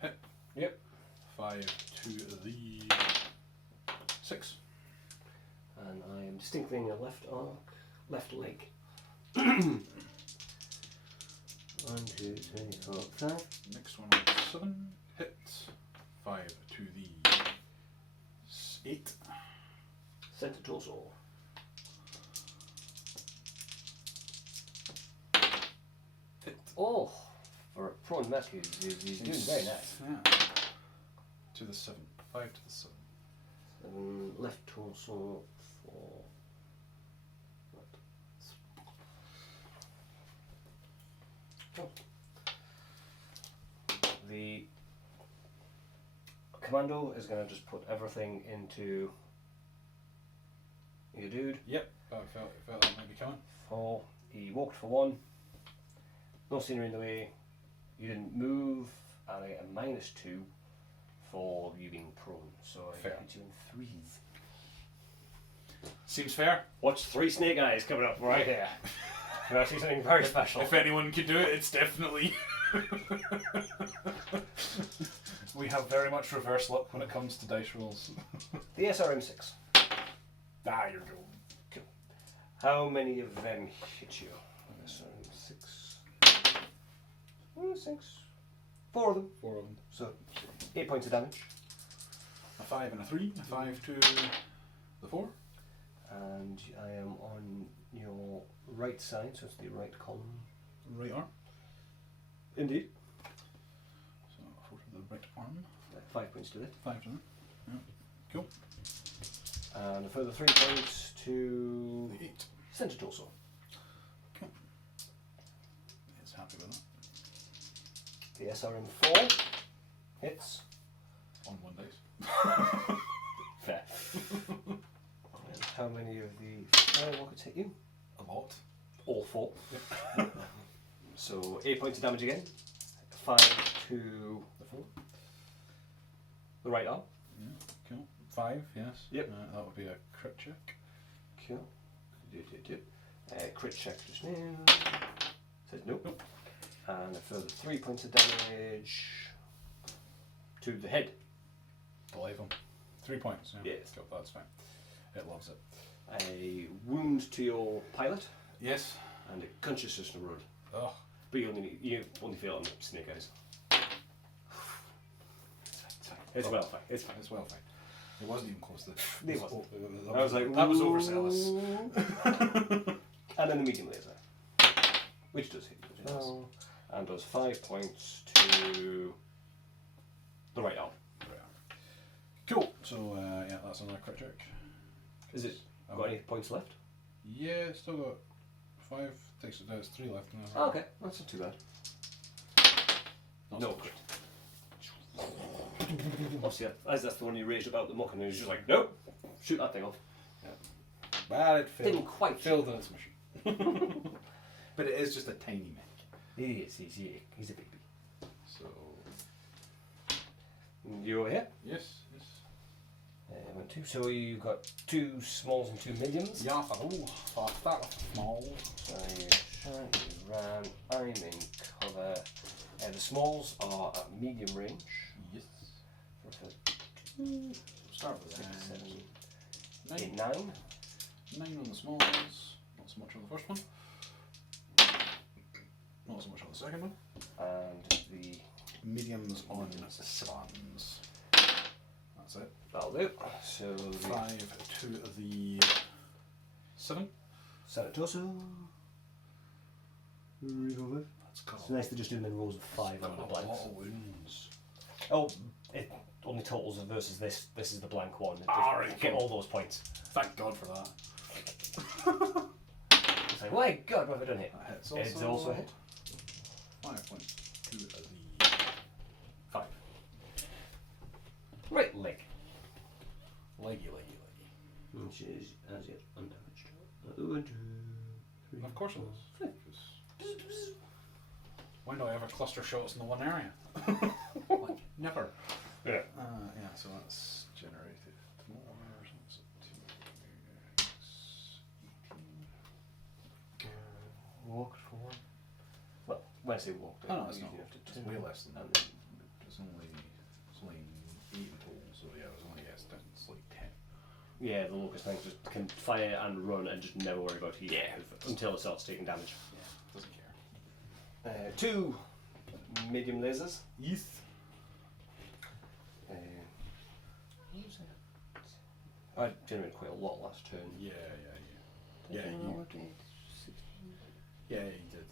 Hit. Yep. 5 to the 6. And I am distinctly in your left arc, left leg. 1, 2, 3, 4, 5. Next one on 7. Hit. 5 to the 8. Centre torso. Hit. Oh, for a prone mech, he's doing very nice. Yeah. To the 7. 5 to the 7. 7, left torso, 4. Oh. The commando is going to just put everything into your dude. Yep. Felt that might be coming. 4, He walked for 1. No scenery in the way. You didn't move, and I get a -2 for you being prone. So I Fair. hit you in 3s. Seems fair. Watch 3 snake eyes coming up right here. Can I see something very special? If anyone can do it, it's definitely. We have very much reverse luck when it comes to dice rolls. The SRM6. You're going. Cool. How many of them hit you? SRM6. 6. 4 of them. 4 of them. So 8 points of damage. A 5 and a 3. A 5 to the 4. And I am on your right side, so it's the right column. Right arm. Indeed. So 4 to the right arm. 5 points to it. 5 to them. Yeah. Cool. And a further 3 points to The 8. centre torso. Cool. It's happy with that. The SRM4 hits. On 1 dice. Fair. And how many of the firewalkers hit you? A lot. All 4. So 8 points of damage again. 5 to The 4. the right arm. Yeah. Cool. 5. Yes. Yep. That would be a crit check. Cool. Crit check just now. Says nope. And a further 3 points of damage to the head. Believe him. 3 points. Yeah. Yes. Cool. That's fine. It loves it. A wound to your pilot Yes. and a consciousness in the road. Oh. But you only feel it on the snake eyes. It's well fine. It's fine. It's well fine. It wasn't even close to It wasn't. That I was like, that was overzealous. And then the medium laser, which does hit you as well, and does 5 points to the right arm. Cool. So yeah, that's another crit check. Is it got any points left? Yeah, still got 5. Takes it down. It's 3 left now. Oh, okay, that's not too bad. Not No so much. crit. Obviously, as that's the one you raised about the muck, and he was just like, nope, shoot that thing off. But it failed. Didn't quite Failed in its mission. But it is just a tiny mech. He is. He's a baby. So You over here? yes. Went 2. So you got 2 smalls and 2 mediums. Yeah. I'll start with small. So you shot, you ran. I'm in cover. The smalls are at medium range. Yes. Start with 6, 7, 9. 8, 9. 9 on the smalls. Not so much on the first one. Not so much on the second one. And the Mediums on sevens. That's it. that'll do. So the 5 to the 7. Senate torso. Revolve. That's got It's nice to just do them in rows of 5 on the a lot blanks. of wounds. Oh, it only totals versus this. This is the blank one. Right, Get cool. all those points. Thank God for that. It's like, my God, what have I done here? That hits It's also a hit. 5 points to the 5. Right leg. leggy. Which is as yet undamaged. 1, 2, 3. Of course it is. Why not ever cluster shots in the one area? Like, never. Yeah. Yeah, so that's generated. Tomorrow, so it's 2, 18. Walked for 1. Well, when I say walked, Oh no, it's you not. usually have to It's turn. way less than that. And then It's only 8 in total, so yeah, it was only it's like 10. yeah, the locust thing just can fire and run and just never worry about heat until it starts taking damage. Yeah, doesn't care. 2 medium lasers. Yes. I generated quite a lot last turn. Yeah. Yeah, you did.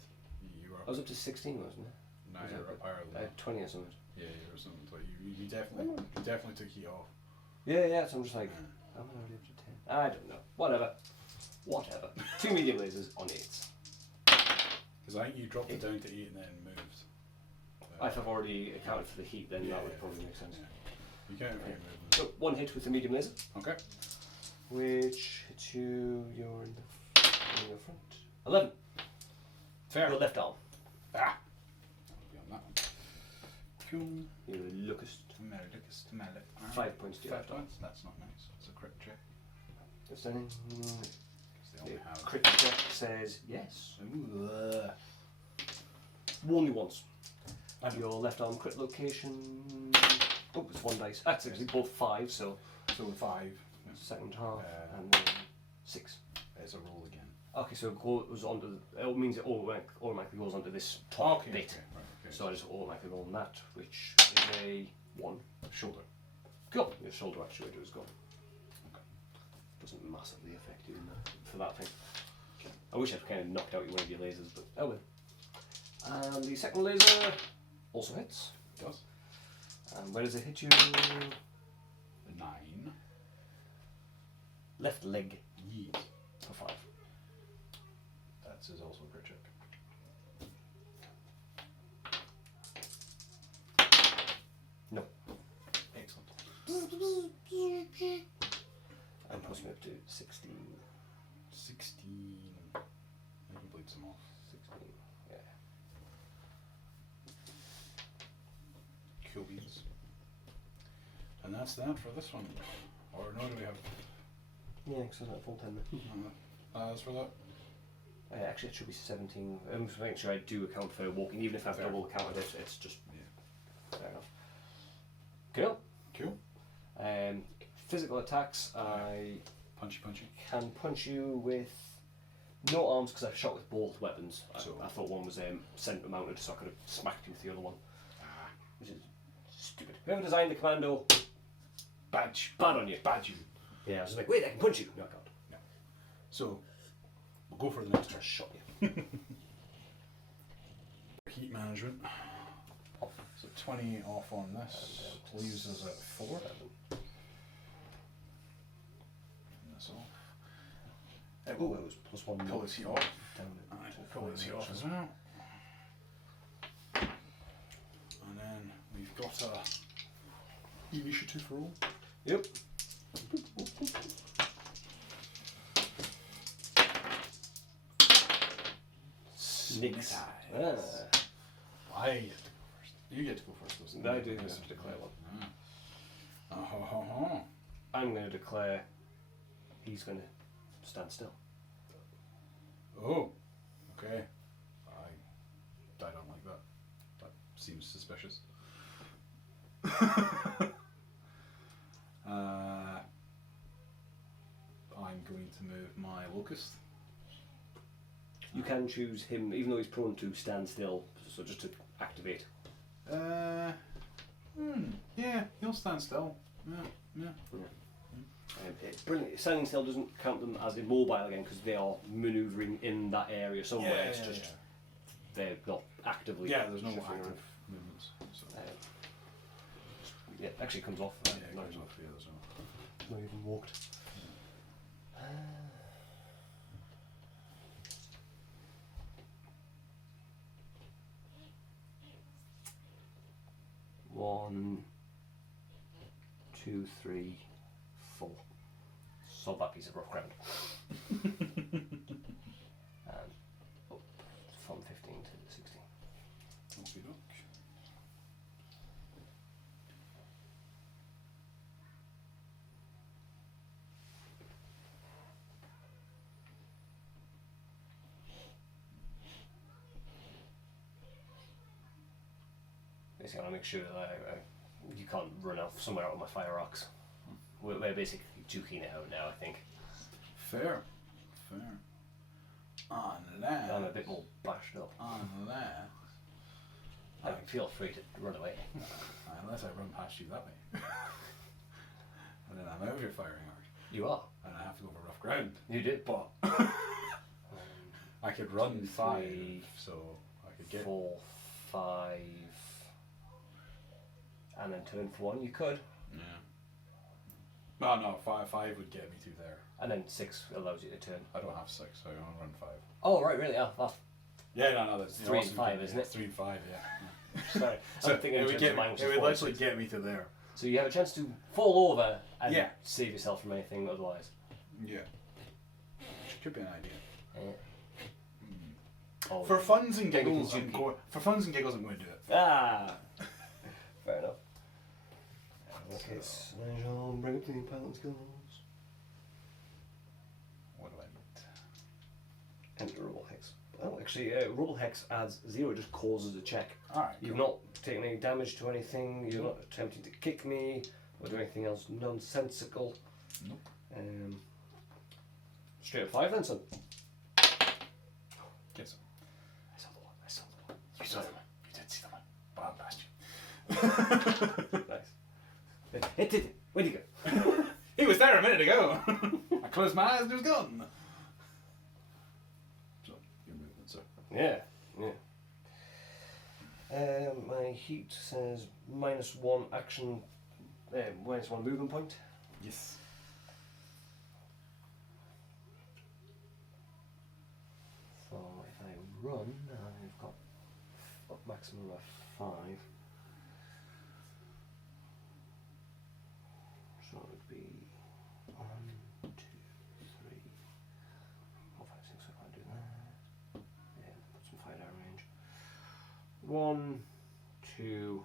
You were I was up to 16, wasn't I? No, was you're up up higher I than that. had 20 or something. Yeah, you were something like you definitely took heat off. Yeah, so I'm just like, am I already up to 10? I don't know. Whatever. 2 medium lasers on 8s. Because I think you dropped it down to 8 and then moved. If I've already accounted for the heat, then Yeah, that would yeah. probably make sense. Yeah. You can't have movement. So 1 hit with the medium laser, Okay. which hits you. You're in the front. 11. Fair. Your left arm. Ah! That'll be on that one. Cool. You locust. 5 points to your left arm. That's not nice. It's a crit check. Just then, Because they only the have. crit check says yes. Ooh, Only once. And your left arm crit location. Oh, it's 1 dice. That's actually both 5, so So 5. second half and then 6. It's a roll again. Okay, so it goes onto. It means it automatically goes onto this top bit. Right, okay. So I just automatically roll on that, which is a 1. Shoulder. Cool. Your shoulder actuator is gone. Doesn't massively affect you for that thing. I wish I'd kind of knocked out one of your lasers, but oh well. And the second laser also hits. It does. And where does it hit you? 9. Left leg Yeet. for 5. That's is also a crit check. No. Excellent. And push me up to 16. 16. I think you bleed some off. 16. Yeah. Cool beans. And that's that for this one. Or no, do we have? Yeah, because I was at full 10 then. That's for that. Actually, it should be 17. I'm just making sure I do account for walking, even if I've Fair. double counted it. It's just Yeah. fair enough. Cool. Cool. Physical attacks, I Punchy. can punch you with no arms because I've shot with both weapons. So- I thought one was centre mounted, so I could have smacked you with the other one, Ah. which is stupid. Whoever designed the commando, Badge. bad on you. Badge you. Yeah, I was like, wait, I can punch you. No, I can't. So, we'll go for the next I one. shot you. Heat management. So 20 off on this. And Leaves us at 4. 7. This off. It was +1. Pull his heat off. Down Alright, to pull his heat off as well. And then we've got a initiative roll. Yep. Nix. Ah. I get to go first. You get to go first. Though, I do have to declare one. I'm going to declare he's going to stand still. Oh, okay. I don't like that. That seems suspicious. I'm going to move my locust. You can choose him, even though he's prone to stand still, so just to activate. Yeah, he'll stand still. Yeah. Brilliant. Standing still doesn't count them as immobile again because they are manoeuvring in that area somewhere. It's just they're not actively. Yeah, there's no shifting active around. movements. So. Yeah, actually comes off. Yeah, not, it goes off, yeah, there's no. not even walked. One, 2, 3, 4. Sod that piece of rough ground. And up from 15 to 16. Okey doke. Basically, I want to make sure that you can't run off somewhere out of my fire rocks. We're basically duking it out now, I think. Fair. Unless. I'm a bit more bashed up. Unless. Feel free to run away. Unless I run past you that way. And then I'm out of your firing arc. You are. And I have to go over rough ground. You did. But I could run 2, 5, 3, so I could get 4, 5, and then turn for 1. You could. Yeah. No, 5 would get me to there. And then 6 allows you to turn. I don't have 6, so I only run 5. Oh right, really? That's Yeah, no, that's 3 and 5, isn't it? 3 and 5, yeah. sorry. So I'm thinking it in would terms get of mine, which it is would 4 and literally 6. get me to there. So you have a chance to fall over and Yeah. save yourself from anything otherwise. Yeah. Which could be an idea. Oh. For funs and Maybe giggles, it's I'm going to do it. Ah! Fair enough. Okay, so I'll bring up the pilot skills. What do I need? Enter Rubble Hex. Oh, actually, Rubble Hex adds 0, just causes a check. Alright. You've not taken any damage to anything, you're not attempting to kick me, or do anything else nonsensical. Nope. Straight up 5 then, son. Get some. I saw the one, I saw the one. You saw the one. You did see the one. But I'm past you. Nice. It did it. Where'd he go? He was there a minute ago. I closed my eyes and he was gone. So, your movement, sir. Yeah, yeah. My heat says -1 action, -1 movement point. Yes. So if I run, I've got a maximum of 5. So it would be 1, 2, 3, 4, 5, 6. So I can't do that. Yeah, put some fire down range. 1, 2,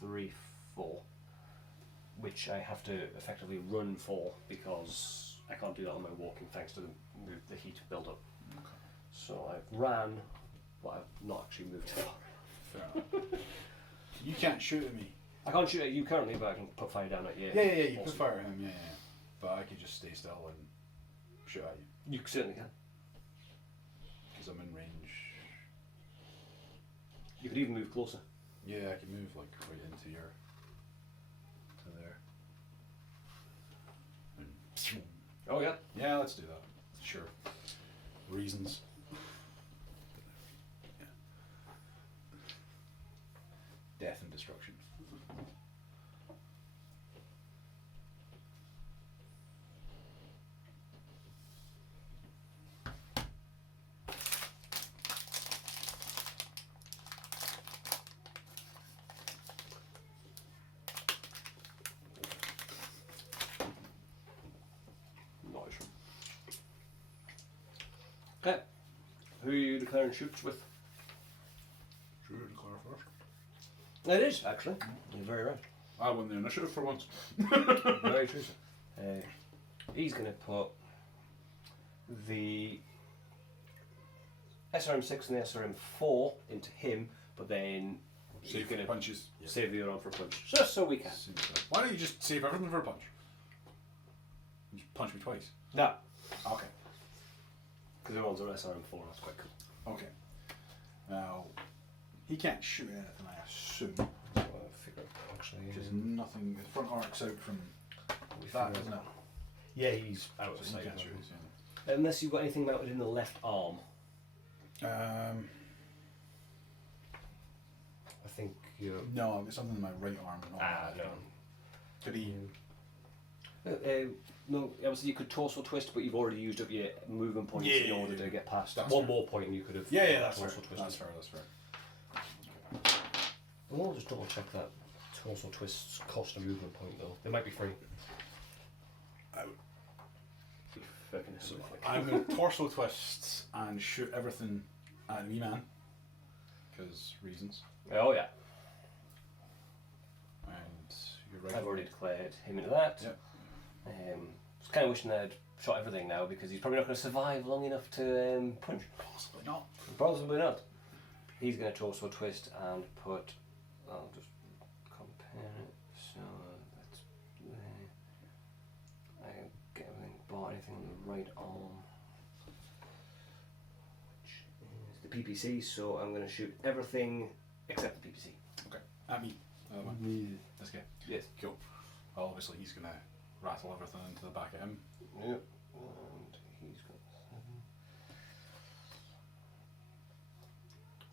3, 4. Which I have to effectively run for because I can't do that on my walking thanks to the heat build up. Okay. So I've ran, but I've not actually moved far. Fair enough. You can't shoot at me. I can't shoot at you currently, but I can put fire down at you. Yeah, you can Awesome. fire at him, yeah. But I could just stay still and shoot at you. You certainly can. Because I'm in range. You could even move closer. Yeah, I can move like right into your... to there. And Oh yeah. yeah, let's do that. Sure. Reasons. Yeah. Death and destruction. Nice. Okay. Who are you declaring shoots with? Sure, declare first. It is actually. You're very right. I won the initiative for once. Very true. He's going to put the SRM6 and the SRM4 into him, but then he's Save going to punches. Yeah. save the other one for a punch. Just so we can. Why don't you just save everything for a punch? You just punch me twice. No, Okay. because the ones are SRM4. That's quite cool. Okay. Now, he can't shoot anything, I assume. So I figure actually. Because nothing, the front arc's out from we that, figure- isn't it? Yeah, he's out of So he sight. can't shoot now. his, yeah. Unless you've got anything mounted in the left arm. I think you're. No, I've got something in my right arm. But not my left No. arm. Could he? No, obviously you could torso twist, but you've already used up your movement points in order to get past. That's One fair. more point and you could have. Yeah, that's fair. torso twisted. That's fair. That's fair. We'll just double check that torso twists cost a movement point though. They might be free. I'm going to torso twist and shoot everything at me, man. Because reasons. Oh yeah. And you're right. I've already declared him into that. Yep. I was kind of wishing I'd shot everything now because he's probably not going to survive long enough to punch. Possibly not. Probably not. He's going to torso twist and put. I'll just compare it. So that's. I get everything bought anything on the right arm, which is the PPC. So I'm going to shoot everything except the PPC. Okay. At me. Other one. This guy. Yes. Cool. Well, obviously he's going to rattle everything into the back of him. Yep. And he's got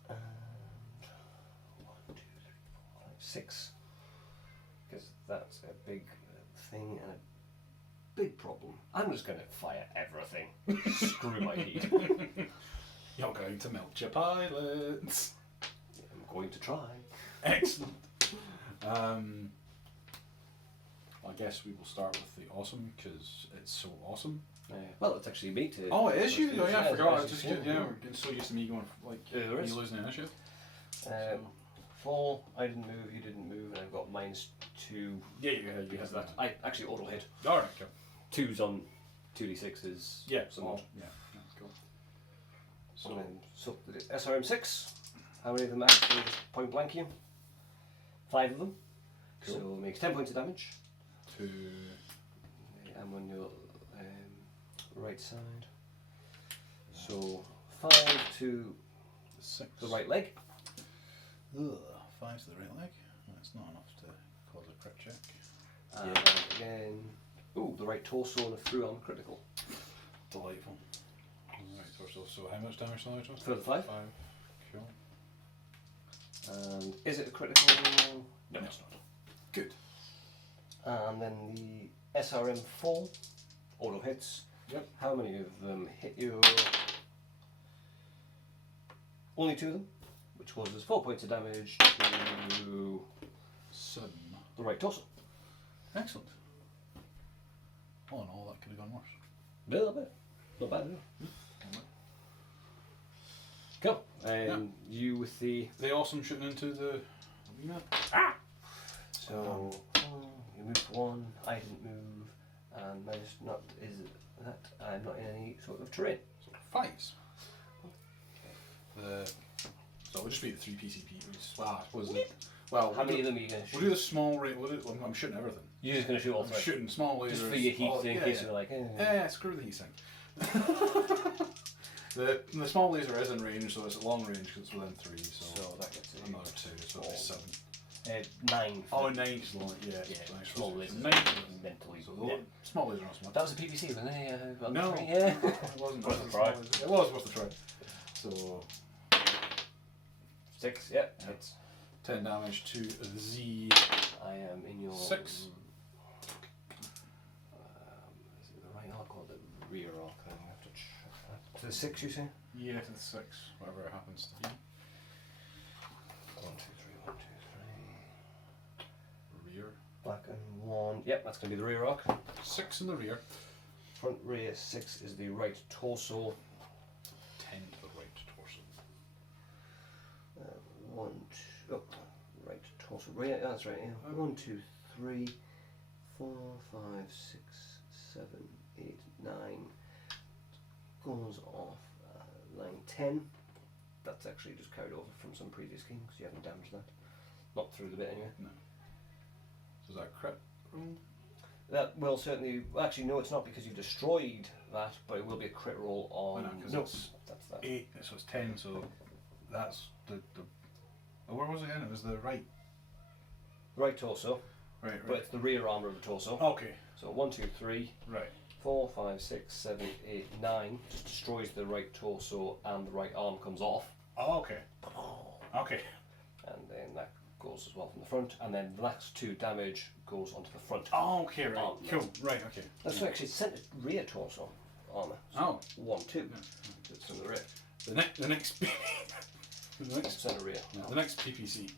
7. And 1, 2, 3, 4, 5, 6. Because that's a big thing and a big problem. I'm just going to fire everything. Screw my heat. You're going to melt your pilots. I'm going to try. Excellent. I guess we will start with the awesome because it's so awesome. Well, it's actually me to. Oh, it is you? Oh, yeah, I forgot. I it's just you. we're getting so used to me going like there is. me losing the initiative. 4, I didn't move, you didn't move, and I've got -2. Yeah, Because that I actually auto hit. All right, cool. 2s on 2d6 is somewhat. Yeah, that's cool. So the SRM6. How many of them actually point blank you? 5 of them. Cool. So it makes 10 points of damage. 2. I'm on your right side. So 5 to 6. the right leg. Ugh, 5 to the right leg. That's not enough to cause a crit check. And again, the right torso and a through arm critical. Delightful. Right torso. So how much damage now? For the 5. 5. Cool. And is it a critical? No, it's not. Good. And then the SRM4 auto hits. Yep. How many of them hit you? Only 2 of them, which causes 4 points of damage to 7. the right torso. Excellent. All in all, that could have gone worse. A little bit. Not bad at all. Cool. You with the. The awesome shooting into the arena. So you moved 1. I didn't move, and minus not is that I'm not in any sort of terrain. So 5s. So it'll just be the 3 PCP. Well, I suppose well, How many of them are you going to shoot? we'll do the small rate. I'm shooting everything. You're just going to shoot all I'm 3. shooting small lasers. Just for your heat in case you're like, Yeah, screw the heat sink. the small laser is in range, so it's at long range because it's within 3. So that gets it. another 2, so it'll be 7. 9. Oh, 9 is long. Yeah, small laser. 9 Mentally. So Yeah. small laser not so much. That was a PPC, wasn't it? No. Three, yeah. It wasn't Worth a a try. small laser. It was worth a try. So 6. Yeah. Yeah. It's 10 damage to the Z. I am in your 6. Is it the right arc or the rear arc? I have to check that. To the 6, you say? Yeah, to the 6, whatever it happens to be. 1, 2, 3, 1, 2, 3. Rear. Black and 1. Yep, that's going to be the rear arc. 6 in the rear. Front rear 6 is the right torso. 10 to the right torso. 1, 2, right torso. Rear, that's right. Yeah. 1, 2, 3, 4, 5, 6, 7, 8, 9. Goes off line 10. That's actually just carried over from some previous king, so you haven't damaged that. Not through the bit anyway. No. So is that crit roll? That will certainly. Well, actually, no, it's not because you've destroyed that, but it will be a crit roll on. No, because no, it's that's that. 8, so it's 10, so that's the oh, where was it again? It was the right. Right torso, Right, but it's the rear armour of the torso. Okay, So 1, 2, 3, right. 4, 5, 6, 7, 8, 9. Just destroys the right torso and the right arm comes off. Oh, okay. Okay. And then that goes as well from the front. And then the last 2 damage goes onto the front. Oh, okay, right. Oh, Cool. Right, okay. That's actually centre rear torso armour. So Oh. 1, 2. Yeah. It's from the rear. The next the next Centre rear. yeah, the next PPC.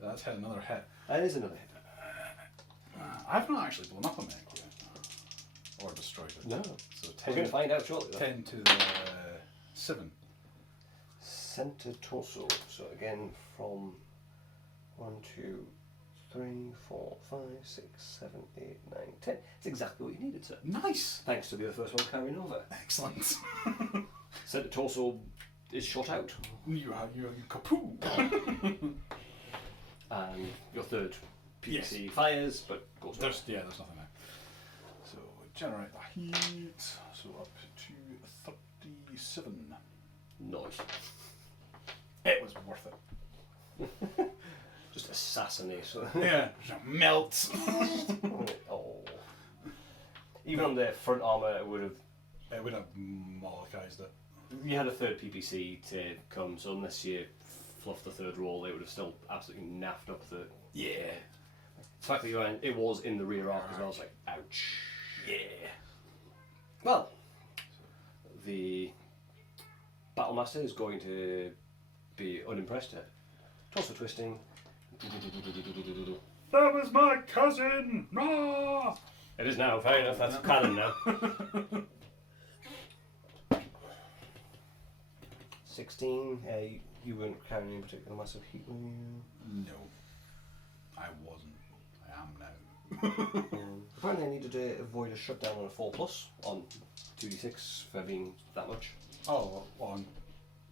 That's had another hit. That is another hit. I've not actually blown up a mech yet. Or destroyed it. No. So We're going to find out shortly. 10 to the 7. Centre torso. So again from 1, 2, 3, 4, 5, 6, 7, 8, 9, 10. It's exactly what you needed, sir. Nice! Thanks to the first one carrying over. Excellent. Centre torso is shot out. you kapoo! And your third PPC Yes. fires, but goes There's nothing there. So generate the heat. So up to 37. Nice. It was worth it. Just assassinate. Yeah, melt. Oh. Even on the front armour, it would have. It would have mollicized it. You had a third PPC to come, so unless you fluffed the third roll, it would have still absolutely naffed up the. Yeah. The fact that you went, it was in the rear arc as well. I was like, ouch. Yeah. Well, the Battlemaster is going to be unimpressed at torso twisting That was my cousin! No! It is now, fair enough, that's canon now. 16, you weren't carrying any particular massive heat, were you? No. I wasn't. I am now. Apparently I needed to avoid a shutdown on a 4+ on 2d6 for being that much. Oh, on.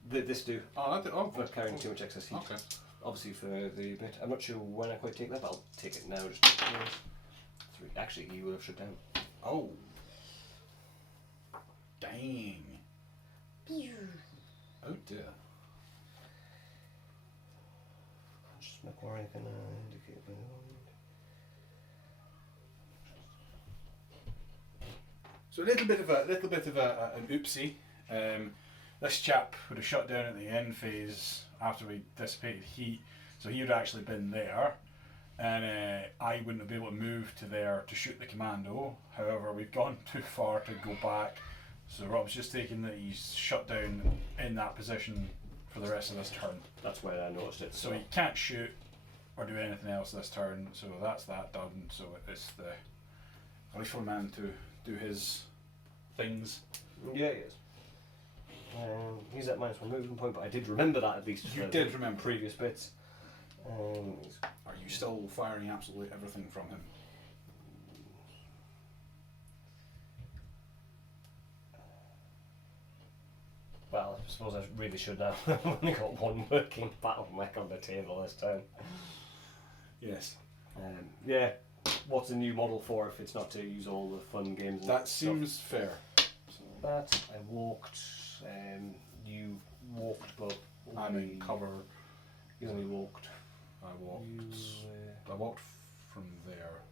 This do. Oh, that did. Oh, For carrying too much excess heat. okay. Obviously for the bit. I'm not sure when I quite take that, but I'll take it now just because. 3. Actually, he will have shut down. Oh. Dang. Oh dear. Just make where I can indicate by the So a little bit of an oopsie. This chap would have shut down at the end phase after we dissipated heat, so he would have actually been there, and I wouldn't have been able to move to there to shoot the commando. However, we've gone too far to go back, so Rob's just taken that he's shut down in that position for the rest of this turn. That's where I noticed it. So he can't shoot or do anything else this turn, so that's that done. So it's the rifleman to do his things. Yeah, he is. He's at -1 movement point, but I did remember that at least. You did remember previous bits. Are you still firing absolutely everything from him? Well, I suppose I really should now. I've only got one working battle mech on the table this time. Yes. Yeah. What's a new model for if it's not to use all the fun games? And That stuff? seems fair. So that I walked. You walked, but I'm in cover. You only walked. I walked. You, I walked from there.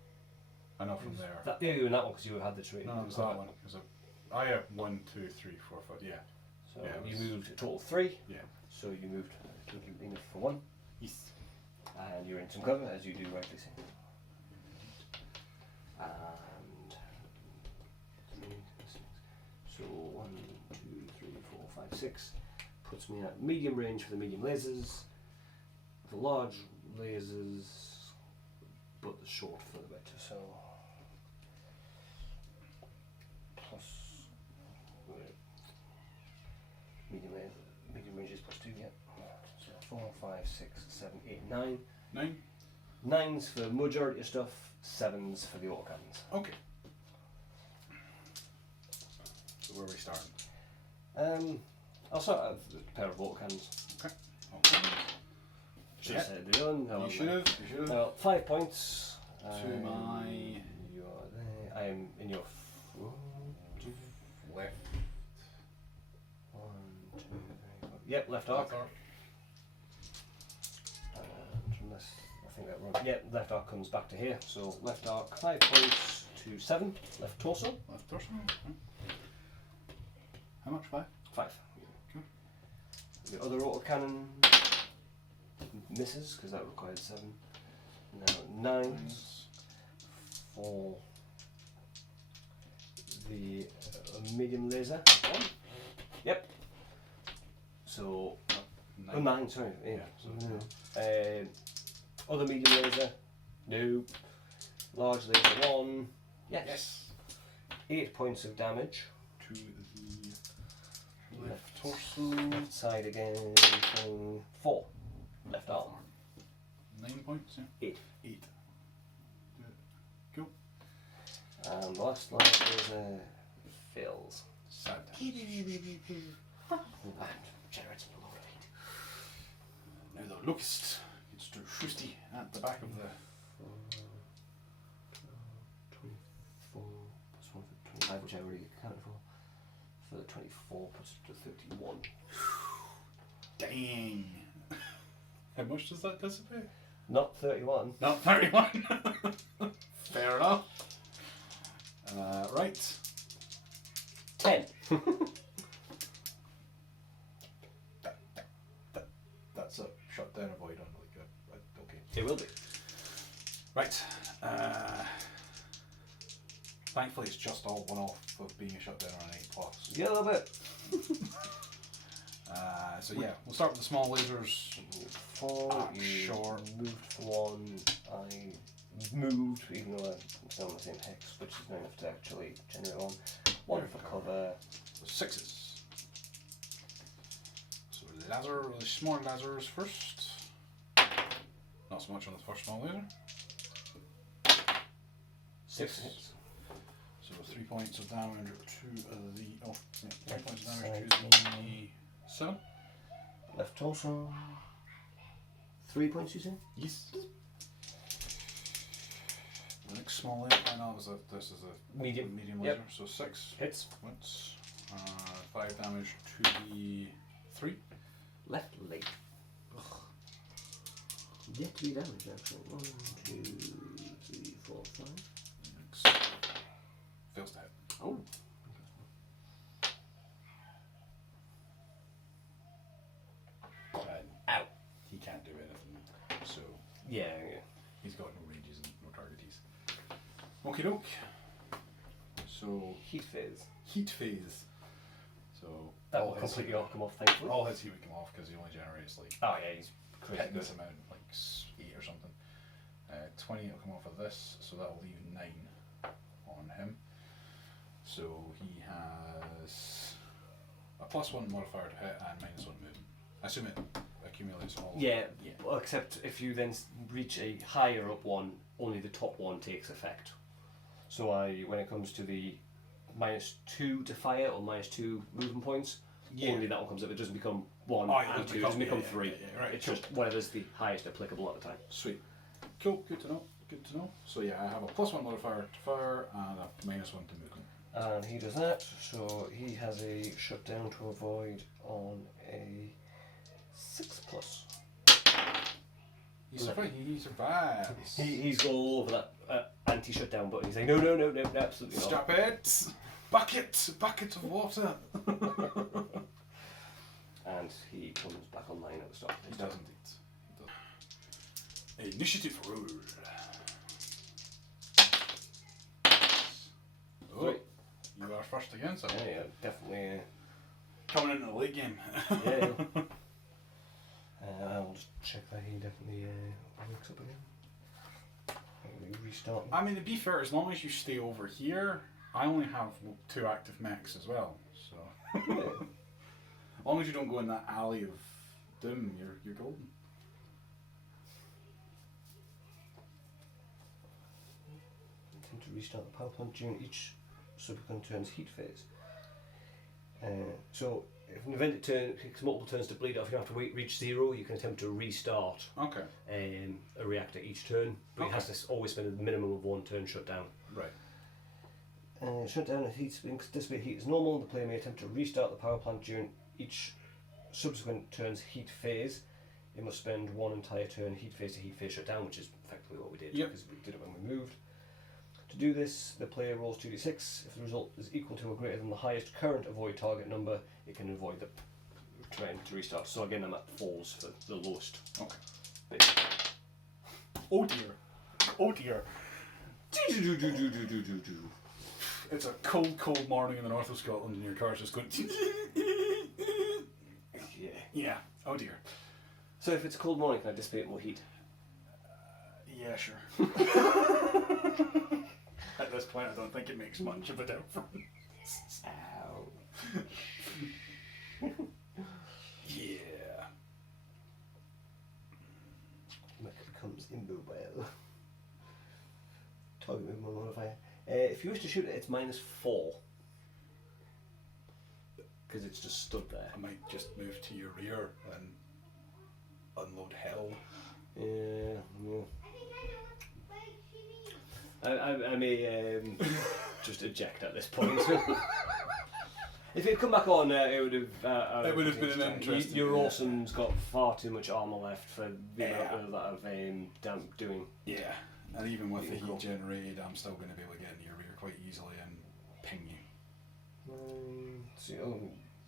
I know from there. yeah, you were in that one because you had the tree. No, it was that one. I have 1, 2, 3, 4, 5. Yeah. So Yeah, you was- moved a total of 3. Yeah. So you moved enough for 1. Yes. And you're in some cover, as you do rightly say. And so 1, 2, 3, 4, 5, 6 puts me at medium range for the medium lasers, the large lasers, but the short for the bit. So plus medium range is +2, yeah. So 4, 5, 6, 7, 8, 9. 9. 9s for the majority of stuff, 7s for the autocannons. Okay. So where are we starting? I'll start with a pair of autocannons. Okay. Should have said the other one. You should have. You should have. Well, 5 points. To my You are there. I am in your left. 1, 2, 3, 4. Yep, left arc. And unless I think that wrong. Yep, left arc comes back to here. So left arc 5 points to 7. Left torso. Left torso. How much? 5? 5. Cool. The other autocannon misses because that required 7. Now 9s for the medium laser. 1. Yep. So 9. Sorry. Yeah. Other medium laser. No. Large laser 1. Yes. Yes. 8 points of damage. To the left torso. Left side again. 4. Left arm. 9 points. Yeah. 8. 8. Cool. And the last laser fails. Sad. Generating a load of heat. Now the locust gets to Shusty at the back of the. 24 plus 1 for 25, which I already accounted for. For the 24 puts it to 31. Dang. How much does that dissipate? Not 31. Not 31. Fair enough. Right. 10. That's a shutdown avoid on okay. It will be. Right. Thankfully, it's just all one off of being a shutdown on an 8+. Yeah, a little bit. So yeah, we'll start with the small lasers. 4. You Sure. moved for 1. I moved, even though I'm still on the same hex, which is not enough to actually generate 1. 1 for cover. So 6s. So laser, really small lasers first. Not so much on the first small laser. 6 hits. So 3 points of damage to the. Oh, yeah, 3 points of damage Side. to the 7. Left torso. 3 points, you say? Yes. The next small laser. I know this is a Medium. medium Yep. laser. So 6 Hits. points. 5 damage to the 3. Left leg. Yet to be damaged, actually. 1, 2, 3, 4, 5. Next. Fails to hit. Oh. Ow. He can't do anything. So Yeah. he's got no ranges and no targeties. Okie doke. So Heat phase. heat phase. So That will completely come off, thankfully. all his heat would come off because he only generates like Oh yeah, he's crazy good. this amount, like 8 or something. 20 will come off of this, so that will leave 9 on him. So he has a +1 modifier to hit and -1 movement. I assume it accumulates all. Yeah, Yeah. well, except if you then reach a higher up one, only the top one takes effect. So when it comes to the -2 to fire or -2 movement points, only that one comes up. It doesn't become 1 Oh, it and doesn't 2, it doesn't become become- 3. yeah, right, It's cool. just whatever's the highest applicable at the time. Sweet. Cool, good to know. Good to know. So yeah, I have a +1 modifier to fire and a -1 to movement. And he does that, so he has a shutdown to avoid on a 6+. He survives. He's all over that anti-shutdown button. He's like, no, absolutely not. Stop it! Bucket of water. And he comes back online at the start. He does indeed. He does. Initiative roll. Oh, Right. you are first again, so Yeah, definitely. coming into the late game. Yeah. I'll just check that he definitely wakes up again. Restart. I mean, to be fair, as long as you stay over here, I only have 2 active mechs as well. So, as long as you don't go in that alley of doom, you're golden. Attempt to restart the power plant during each subsequent turn's heat phase. So, if an event takes multiple turns to bleed off, you don't have to reach 0. You can attempt to restart Okay. a reactor each turn, but it has to always spend a minimum of 1 turn shut down. Right. Shutdown of heat, dissipate heat is normal. The player may attempt to restart the power plant during each subsequent turn's heat phase. It must spend 1 entire turn heat phase to heat phase shutdown, which is effectively what we did, Yep. because we did it when we moved. To do this, the player rolls 2d6. If the result is equal to or greater than the highest current avoid target number, it can avoid the trying to restart. So again, I'm at 4s for the lowest. Okay. bit. Oh dear. Oh dear. It's a cold morning in the north of Scotland and your car's just going. Yeah. Yeah. Oh dear. So if it's a cold morning, can I dissipate more heat? Yeah, sure. At this point, I don't think it makes much of a difference. Ow. Yeah. Mech becomes immobile. Target movement modifier. If you wish to shoot it, it's -4. Because it's just stood there. I might just move to your rear and unload hell. Yeah. I may just eject at this point. If it had come back on, it would have. It would have been an interesting. Your Awesome's got far too much armor left for the amount of that of doing. Yeah, and even with the Vehicle. heat generated, I'm still going to be able to get in your rear quite easily and ping you.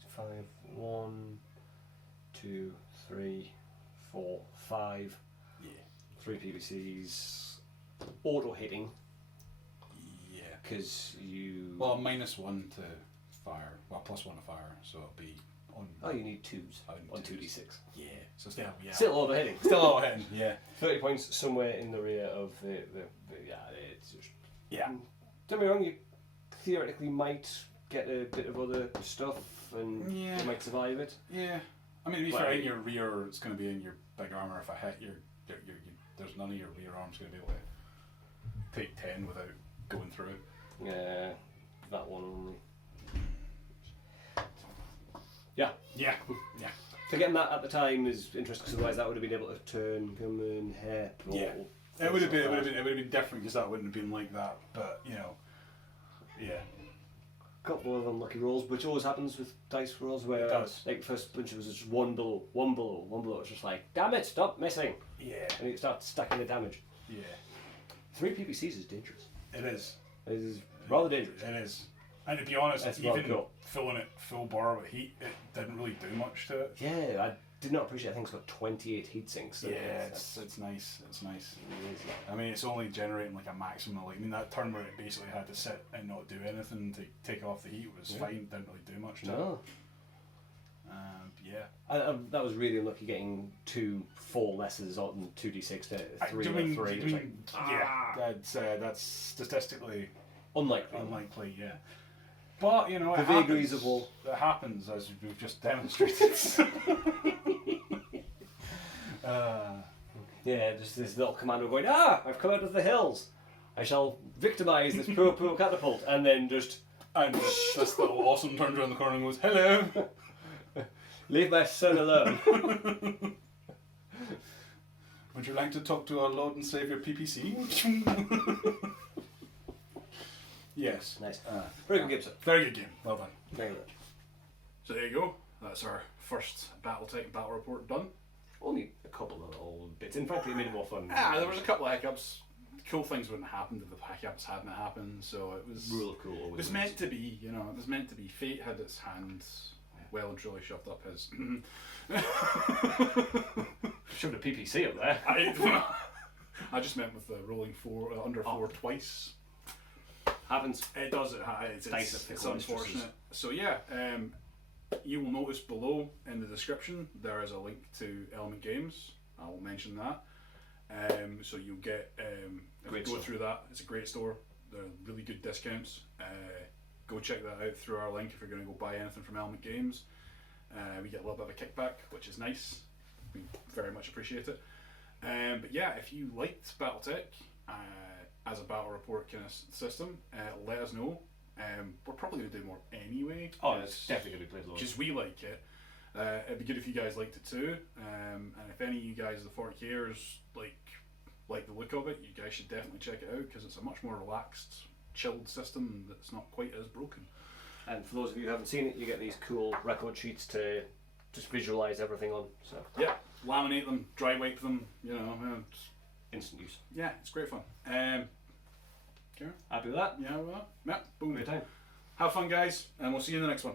5, 1, 2, 3, 4, 5. Yeah. 3 PVCs. Auto hitting, Yeah. because you. Well, -1 to fire. Well, +1 to fire, so it'll be on. Oh, you need 2s On on twos. 2d6. Yeah. So still Still overheading. Still overheading. Yeah. 30 points somewhere in the rear of the yeah. It's just, Yeah. don't be wrong. You theoretically might get a bit of other stuff, and Yeah. you might survive it. Yeah. I mean, to be Well, fair, in your rear, it's going to be in your big armor. If I hit there's none of your rear arms going to be able to take 10 without going through it. Yeah, that one only. Yeah. Yeah. Yeah. So getting that at the time is interesting, because otherwise that would have been able to turn, come and hip. Yeah. It would have been different because that wouldn't have been like that. But you know, yeah. Couple of unlucky rolls, which always happens with dice rolls, where It does. like the first bunch of us is just one below. It's just like, damn it, stop missing, Yeah. and you start stacking the damage. Yeah. 3 PPCs is dangerous. It is. It is rather dangerous. It is. And to be honest, That's even rather cool. filling it full bar with heat, it didn't really do much to it. Yeah, I did not appreciate. I think it's got 28 heat sinks. So Yeah, it's nice. It's nice. I mean, it's only generating like a maximum. Like, I mean, that turn where it basically had to sit and not do anything to take off the heat was fine. Didn't really do much to No. it. Yeah. That was really unlucky getting 2 full lesses on 2d6 to 3 or 3. It was like, yeah, that's statistically unlikely. unlikely. Yeah. But you know, The it vagaries happens. of war. It happens, as we've just demonstrated. Yeah, just this little commando going, I've come out of the hills. I shall victimise this poor catapult, and then just And this little awesome turns around the corner and goes, "Hello." leave my son alone. Would you like to talk to our Lord and Saviour PPC? Yes. Nice. Very good game, sir. Very good game. Well done. Very good. So there you go. That's our first BattleTech battle report done. Only a couple of little bits. In fact, it made it more fun. There was a couple of hiccups. Cool things wouldn't have happened if the hiccups hadn't happened. So it was. Rule of cool. It was meant to be. You know, it was meant to be. Fate had its hand well and truly shoved up his. Shoved a PPC up there. I just meant with the rolling under 4 twice. Happens. It does. It's unfortunate. So yeah, you will notice below in the description there is a link to Element Games. I will mention that. So you'll get if you go through that. It's a great store. They're really good discounts. Go check that out through our link if you're going to go buy anything from Element Games. We get a little bit of a kickback, which is nice. We very much appreciate it. But yeah, if you liked BattleTech as a battle report kind of system, let us know. We're probably going to do more anyway. Oh, it's definitely going to be played loads. Because we like it. It'd be good if you guys liked it too. And if any of you guys, the 40Kers, like the look of it, you guys should definitely check it out because it's a much more relaxed, chilled system that's not quite as broken. And for those of you who haven't seen it, you get these cool record sheets to just visualise everything on. So yeah, laminate them, dry wipe them, you know. instant use. Yeah, it's great fun. Happy with that? Yeah, well, yeah, boom. Great time. Have fun, guys, and we'll see you in the next one.